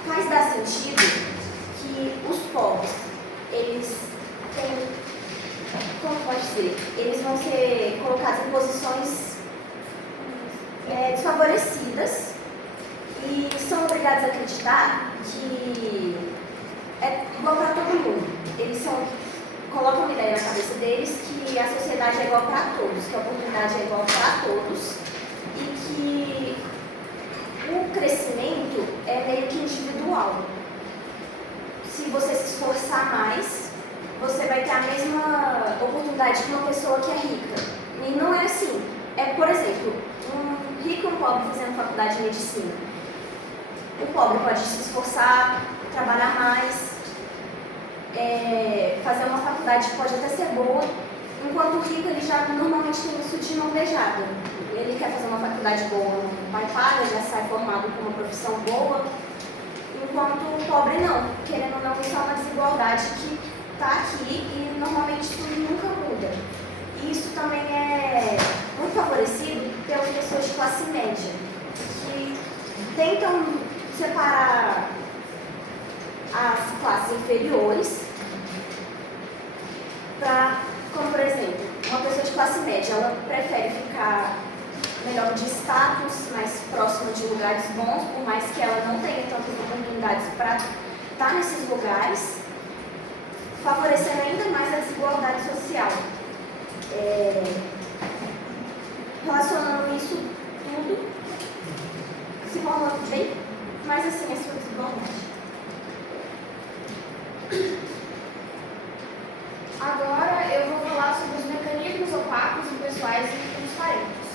faz dar sentido que os pobres, eles têm, como pode dizer, eles vão ser colocados em posições desfavorecidas e são obrigados a acreditar que é igual para todo mundo. Eles colocam uma ideia na cabeça deles que a sociedade é igual para todos, que a oportunidade é igual para todos e que o crescimento é meio que individual. Se você se esforçar mais, você vai ter a mesma oportunidade que uma pessoa que é rica. E não é assim. Por exemplo, um rico e um pobre fazendo faculdade de medicina. O pobre pode se esforçar, trabalhar mais, fazer uma faculdade que pode até ser boa, enquanto o rico ele já normalmente tem isso de mão beijada. Ele quer fazer uma faculdade boa, vai paga, já sai formado com uma profissão boa, enquanto o pobre não. Querendo ou não, isso é uma desigualdade que está aqui e normalmente isso nunca muda. E isso também é muito favorecido pelas pessoas de classe média, que tentam separar as classes inferiores, como por exemplo, classe média, ela prefere ficar melhor de status, mais próxima de lugares bons, por mais que ela não tenha tantas oportunidades para estar nesses lugares, favorecendo ainda mais a desigualdade social. Relacionando isso tudo, se torna bem mais assim a sua desigualdade. Agora eu vou falar sobre os mecanismos opacos, impessoais e transparentes.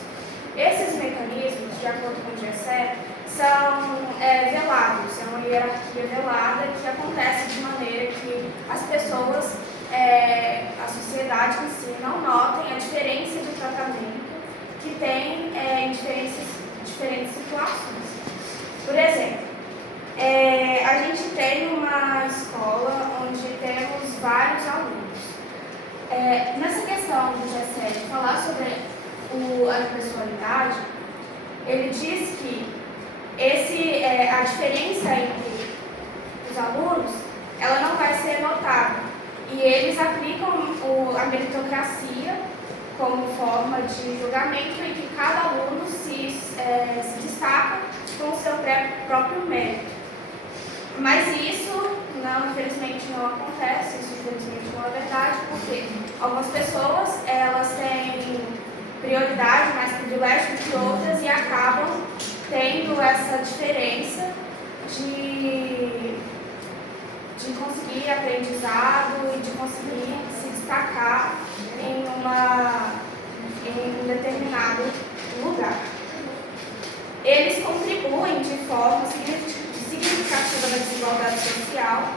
Esses mecanismos, de acordo com o GESE, são velados, é uma hierarquia velada que acontece de maneira que as pessoas, a sociedade em si, não notem a diferença de tratamento que tem em diferentes situações. Por exemplo, a gente tem uma escola onde temos vários alunos. Nessa questão do GESE de falar sobre a impessoalidade, ele diz que a diferença entre os alunos, ela não vai ser notada. E eles aplicam a meritocracia como forma de julgamento em que cada aluno se destaca com o seu próprio mérito. Mas isso, infelizmente, não acontece, isso infelizmente não é verdade, porque algumas pessoas, elas têm prioridade, mais privilégio que outras e acabam tendo essa diferença de conseguir aprendizado e de conseguir se destacar em um determinado lugar. Eles contribuem de forma significativa na desigualdade social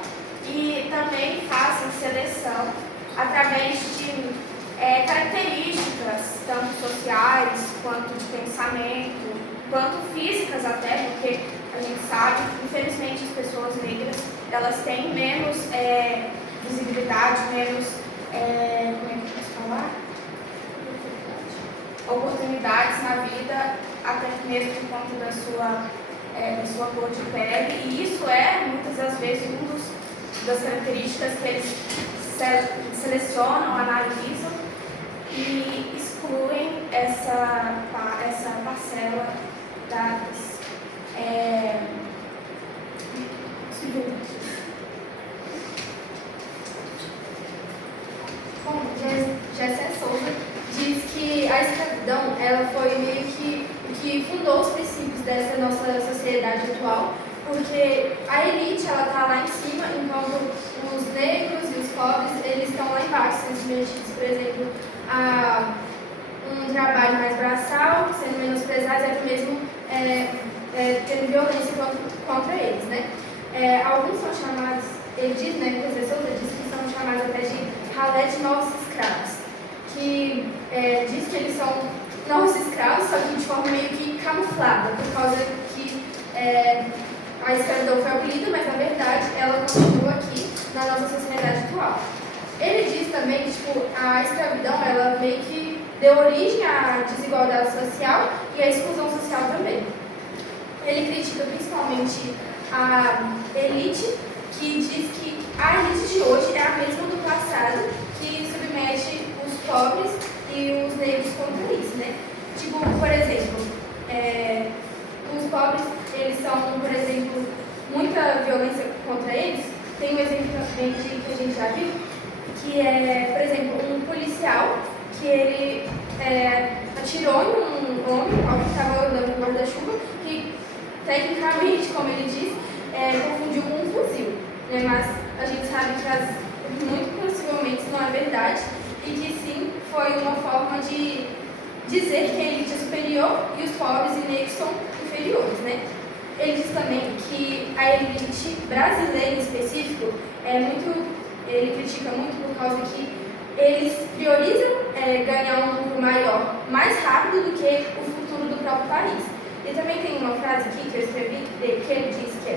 e também fazem seleção através de características, tanto sociais, quanto de pensamento, quanto físicas até, porque a gente sabe, infelizmente, as pessoas negras, elas têm menos visibilidade, menos, como é que eu posso falar? Oportunidades na vida, até mesmo por conta da sua cor de pele, e isso muitas das vezes, das características que eles selecionam, analisam e excluem essa parcela das Bom, GESE Souza diz que a escravidão ela foi meio que fundou os princípios dessa nossa sociedade atual, porque a elite ela está lá em cima, enquanto os negros e os pobres eles estão lá embaixo, sendo submetidos, por exemplo, a um trabalho mais braçal, sendo menosprezados e até mesmo tendo violência contra eles, né? Alguns são chamados, ele diz, né, o professor diz que são chamados até de ralé de novos escravos, que diz que eles são novos escravos, só que de forma meio que camuflada, por causa que a escravidão foi abolida, mas na verdade ela continua aqui na nossa sociedade atual. Ele diz também que a escravidão ela meio que deu origem à desigualdade social e à exclusão social também. Ele critica principalmente a elite, que diz que a elite de hoje é a mesma do passado, que submete os pobres e os negros contra isso, né? Por exemplo, os pobres, eles são, por exemplo, muita violência contra eles. Tem um exemplo também que a gente já viu, que por exemplo, um policial que ele atirou em um homem que estava andando com guarda-chuva, que tecnicamente, como ele diz, confundiu com um fuzil, né? Mas a gente sabe que muito possivelmente isso não é verdade e que sim, foi uma forma de dizer que a elite é superior e os pobres e negros são inferiores, né? Ele diz também que a elite brasileira em específico ele critica muito por causa que eles priorizam ganhar um lucro maior mais rápido do que o futuro do próprio país. E também tem uma frase aqui que eu escrevi, que ele diz que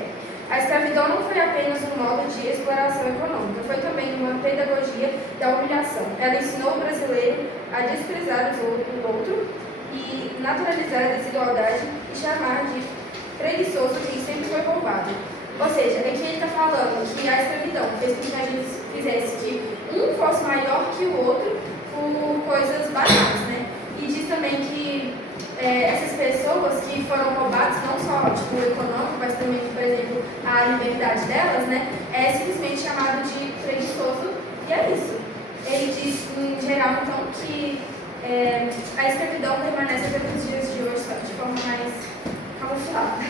a escravidão não foi apenas um modo de exploração econômica, foi também uma pedagogia da humilhação. Ela ensinou o brasileiro a desprezar o outro e naturalizar a desigualdade e chamar de preguiçoso quem sempre foi roubado. Ou seja, aqui ele está falando que a escravidão fez com que a gente fizesse que um fosse maior que o outro por coisas baratas. foram roubados, não só tipo, o econômico, mas também, por exemplo, a liberdade delas, né, é simplesmente chamado de preguiçoso, e é isso. Ele diz, em geral, então, que a escravidão permanece até os dias de hoje, só de forma mais camuflada.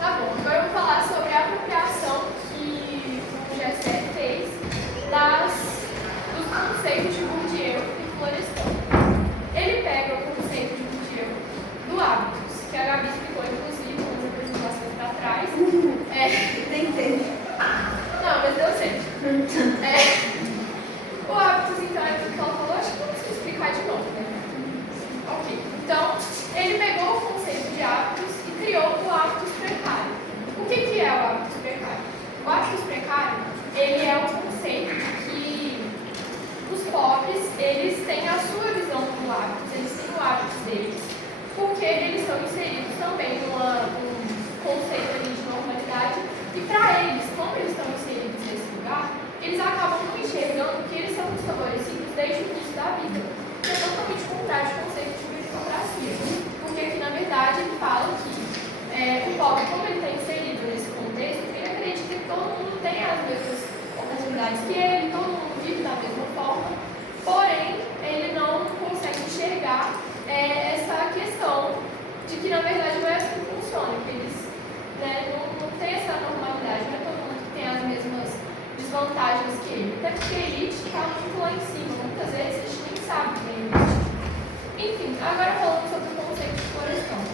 Tá bom, agora eu vou falar sobre a apropriação que o Gessé fez dos conceitos de Bourdieu e Florestan. Ele pega o conceito de Bourdieu do hábitos, que a Gabi explicou, inclusive, nas apresentações para trás. Tentei. Não, mas deu certo. O hábitos, então, é tudo que ela falou, acho que não preciso explicar de novo, né? Ok, então, ele pegou o conceito de hábitos e criou o hábitos precário. O que é o hábitos precário? O hábitos precário, ele é o conceito de que os pobres, eles têm a sua visão do hábitos, eles têm o hábitos deles, porque eles são inseridos também num conceito ali de normalidade, e para eles, como eles estão inseridos nesse lugar, eles acabam não enxergando que eles são desfavorecidos desde o início da vida. É totalmente contrário ao conceito de meritocracia, porque aqui, na verdade, ele fala que o pobre, como ele está inserido nesse contexto, ele acredita que todo mundo tem as mesmas oportunidades que ele, todo mundo vive da mesma forma, porém, ele não consegue enxergar essa questão de que, na verdade, não é assim que funciona, que eles não têm essa normalidade, não é todo mundo que tem as mesmas desvantagens que ele, até porque a elite está muito lá em cima, muitas vezes a gente nem sabe que é elite. Enfim, agora falando sobre o conceito de Florestan.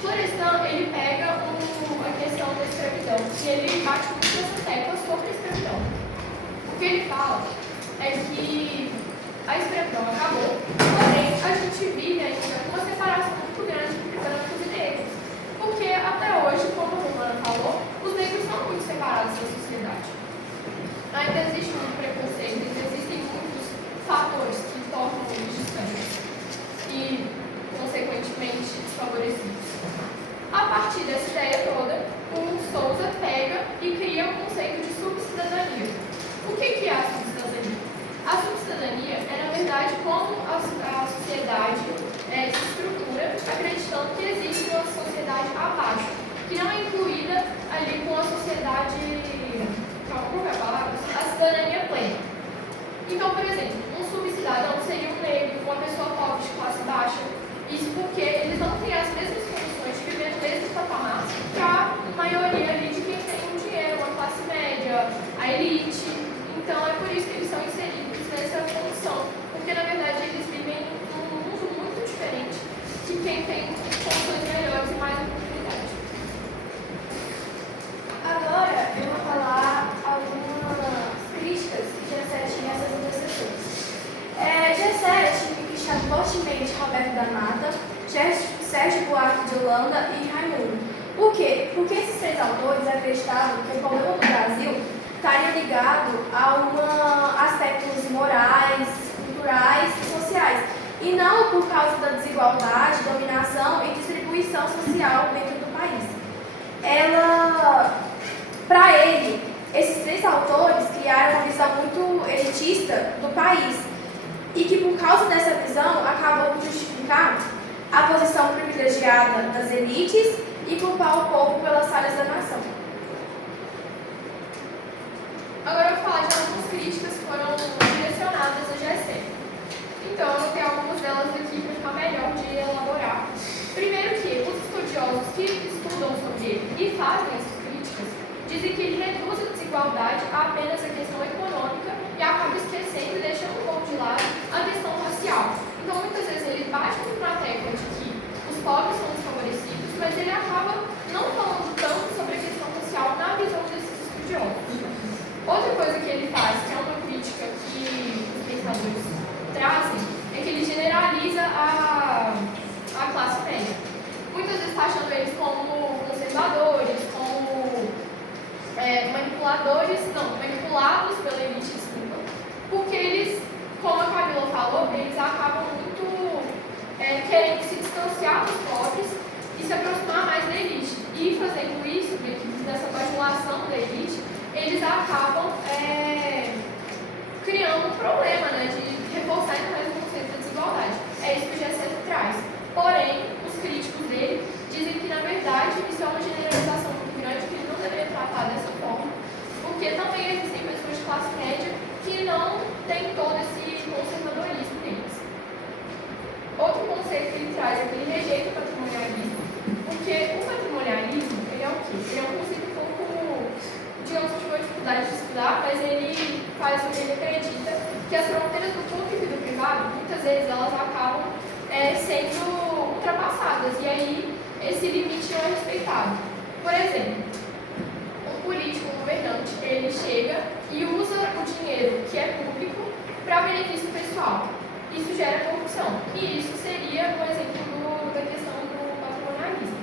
Florestan, ele pega a questão da escravidão e ele bate muito nessa tecla sobre a escravidão. O que ele fala é que a escravidão acabou, porém a gente vive ainda uma separação muito grande entre brancos e negros. Porque até hoje, como a Romana falou, os negros são muito separados da sociedade. Ainda existe muito preconceito, ainda existem muitos fatores que tornam eles distantes e, consequentemente, desfavorecidos. A partir dessa ideia toda, o Souza pega e cria o conceito de subcidadania. O que é a subcidadania? A subcidadania é, na verdade, como a sociedade se estrutura, acreditando que existe uma sociedade abaixo, que não é incluída ali com a sociedade, qual é a palavra? A cidadania plena. Então, por exemplo, um subcidadão seria um negro, uma pessoa pobre de classe baixa, isso porque eles não têm as mesmas condições de viver no mesmo patamar que a maioria ali de quem tem um dinheiro, uma classe média, a elite. Então, é por isso que eles são inseridos nessa condição, porque na verdade eles vivem num mundo muito diferente de quem tem condições melhores e mais oportunidades. Agora eu vou falar algumas críticas que Gessé tinha a essas interseções. Gessé tinha criticado fortemente Roberto da Mata, Sérgio Buarque de Holanda e Raimundo. Por quê? Porque esses três autores acreditavam que o problema do Brasil estaria ligado a aspectos morais, culturais e sociais, e não por causa da desigualdade, dominação e distribuição social dentro do país. Para ele, esses três autores criaram uma visão muito elitista do país, e que por causa dessa visão acabou por justificar a posição privilegiada das elites e culpar o povo pelas falhas da nação. Agora eu vou falar de algumas críticas que foram direcionadas a Gessé. Então, eu vou ter algumas delas aqui para ficar melhor de elaborar. Primeiro que os estudiosos que estudam sobre ele e fazem essas críticas dizem que ele reduz a desigualdade a apenas a questão econômica e acaba esquecendo e deixando um pouco de lado a questão racial. Então, muitas vezes ele bate muito na tecla de que os pobres são desfavorecidos, mas ele acaba não falando tanto sobre a questão racial na visão desses estudiosos. Outra coisa que ele faz, que é uma crítica que os pensadores trazem, é que ele generaliza a classe média. Muitas vezes está achando eles como conservadores, como manipulados pela elite, desculpa, porque eles, como a Camila falou, eles acabam muito querendo se distanciar dos pobres e se aproximar mais da elite. E fazendo isso, dessa bajulação da elite, eles acabam criando um problema, de reforçar ainda mais o conceito da desigualdade. É isso que o Gessé traz. Porém, os críticos acredita que as fronteiras do público e do privado, muitas vezes, elas acabam sendo ultrapassadas, e aí esse limite não é respeitado. Por exemplo, um político, um governante, ele chega e usa o dinheiro que é público para benefício pessoal. Isso gera corrupção, e isso seria um exemplo da questão do patrimonialismo.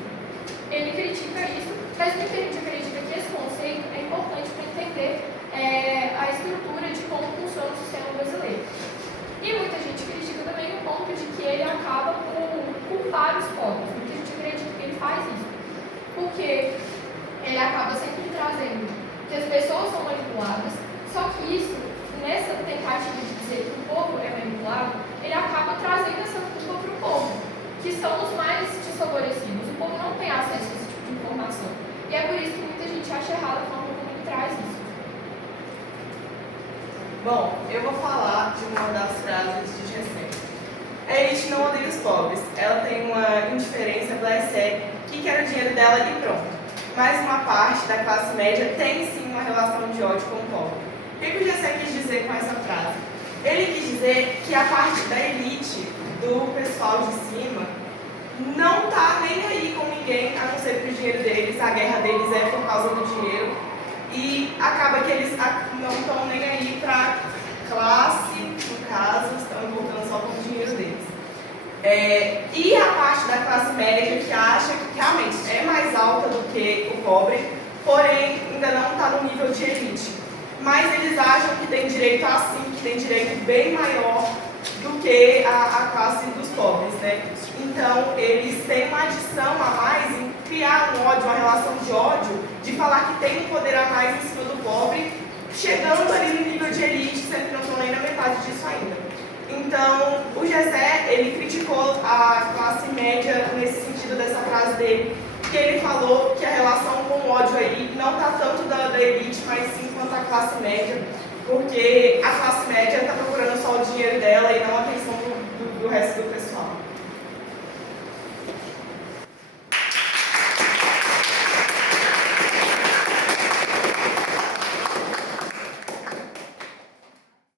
Ele critica isso, mas muita gente acredita que esse conceito é importante para entender a estrutura de como funciona o sistema brasileiro. E muita gente critica também o ponto de que ele acaba por culpar os pobres. Muita gente acredita que ele faz isso, porque ele acaba sempre trazendo que as pessoas são manipuladas, só que isso, nessa tentativa de dizer que o povo é manipulado, ele acaba trazendo essa culpa para o povo, que são os mais desfavorecidos. O povo não tem acesso a esse tipo de informação. E é por isso que muita gente acha errada a forma como ele traz isso. Bom, eu vou falar de uma das frases de Gessé. A elite não odeia os pobres. Ela tem uma indiferença blasé que quer o dinheiro dela e pronto. Mas uma parte da classe média tem sim uma relação de ódio com o pobre. O que o Gessé quis dizer com essa frase? Ele quis dizer que a parte da elite, do pessoal de cima, não está nem aí com ninguém, a não ser que o dinheiro deles, a guerra deles é por causa do dinheiro. E acaba que eles não estão nem aí para a classe, no caso, estão importando só com o dinheiro deles. E a parte da classe média que acha que realmente é mais alta do que o pobre, porém ainda não está no nível de elite. Mas eles acham que tem direito assim, que tem direito bem maior do que a classe dos pobres, né? Então, eles têm uma adição a mais em criar um ódio, uma relação de ódio, de falar que tem um poder a mais em cima do pobre, chegando ali no nível de elite, sendo que não estão nem na metade disso ainda. Então, o Gessé, ele criticou a classe média nesse sentido dessa frase dele, que ele falou que a relação com o ódio aí não está tanto da elite, mas sim quanto à classe média, porque a classe média está procurando só o dinheiro dela e não a atenção do resto do pessoal.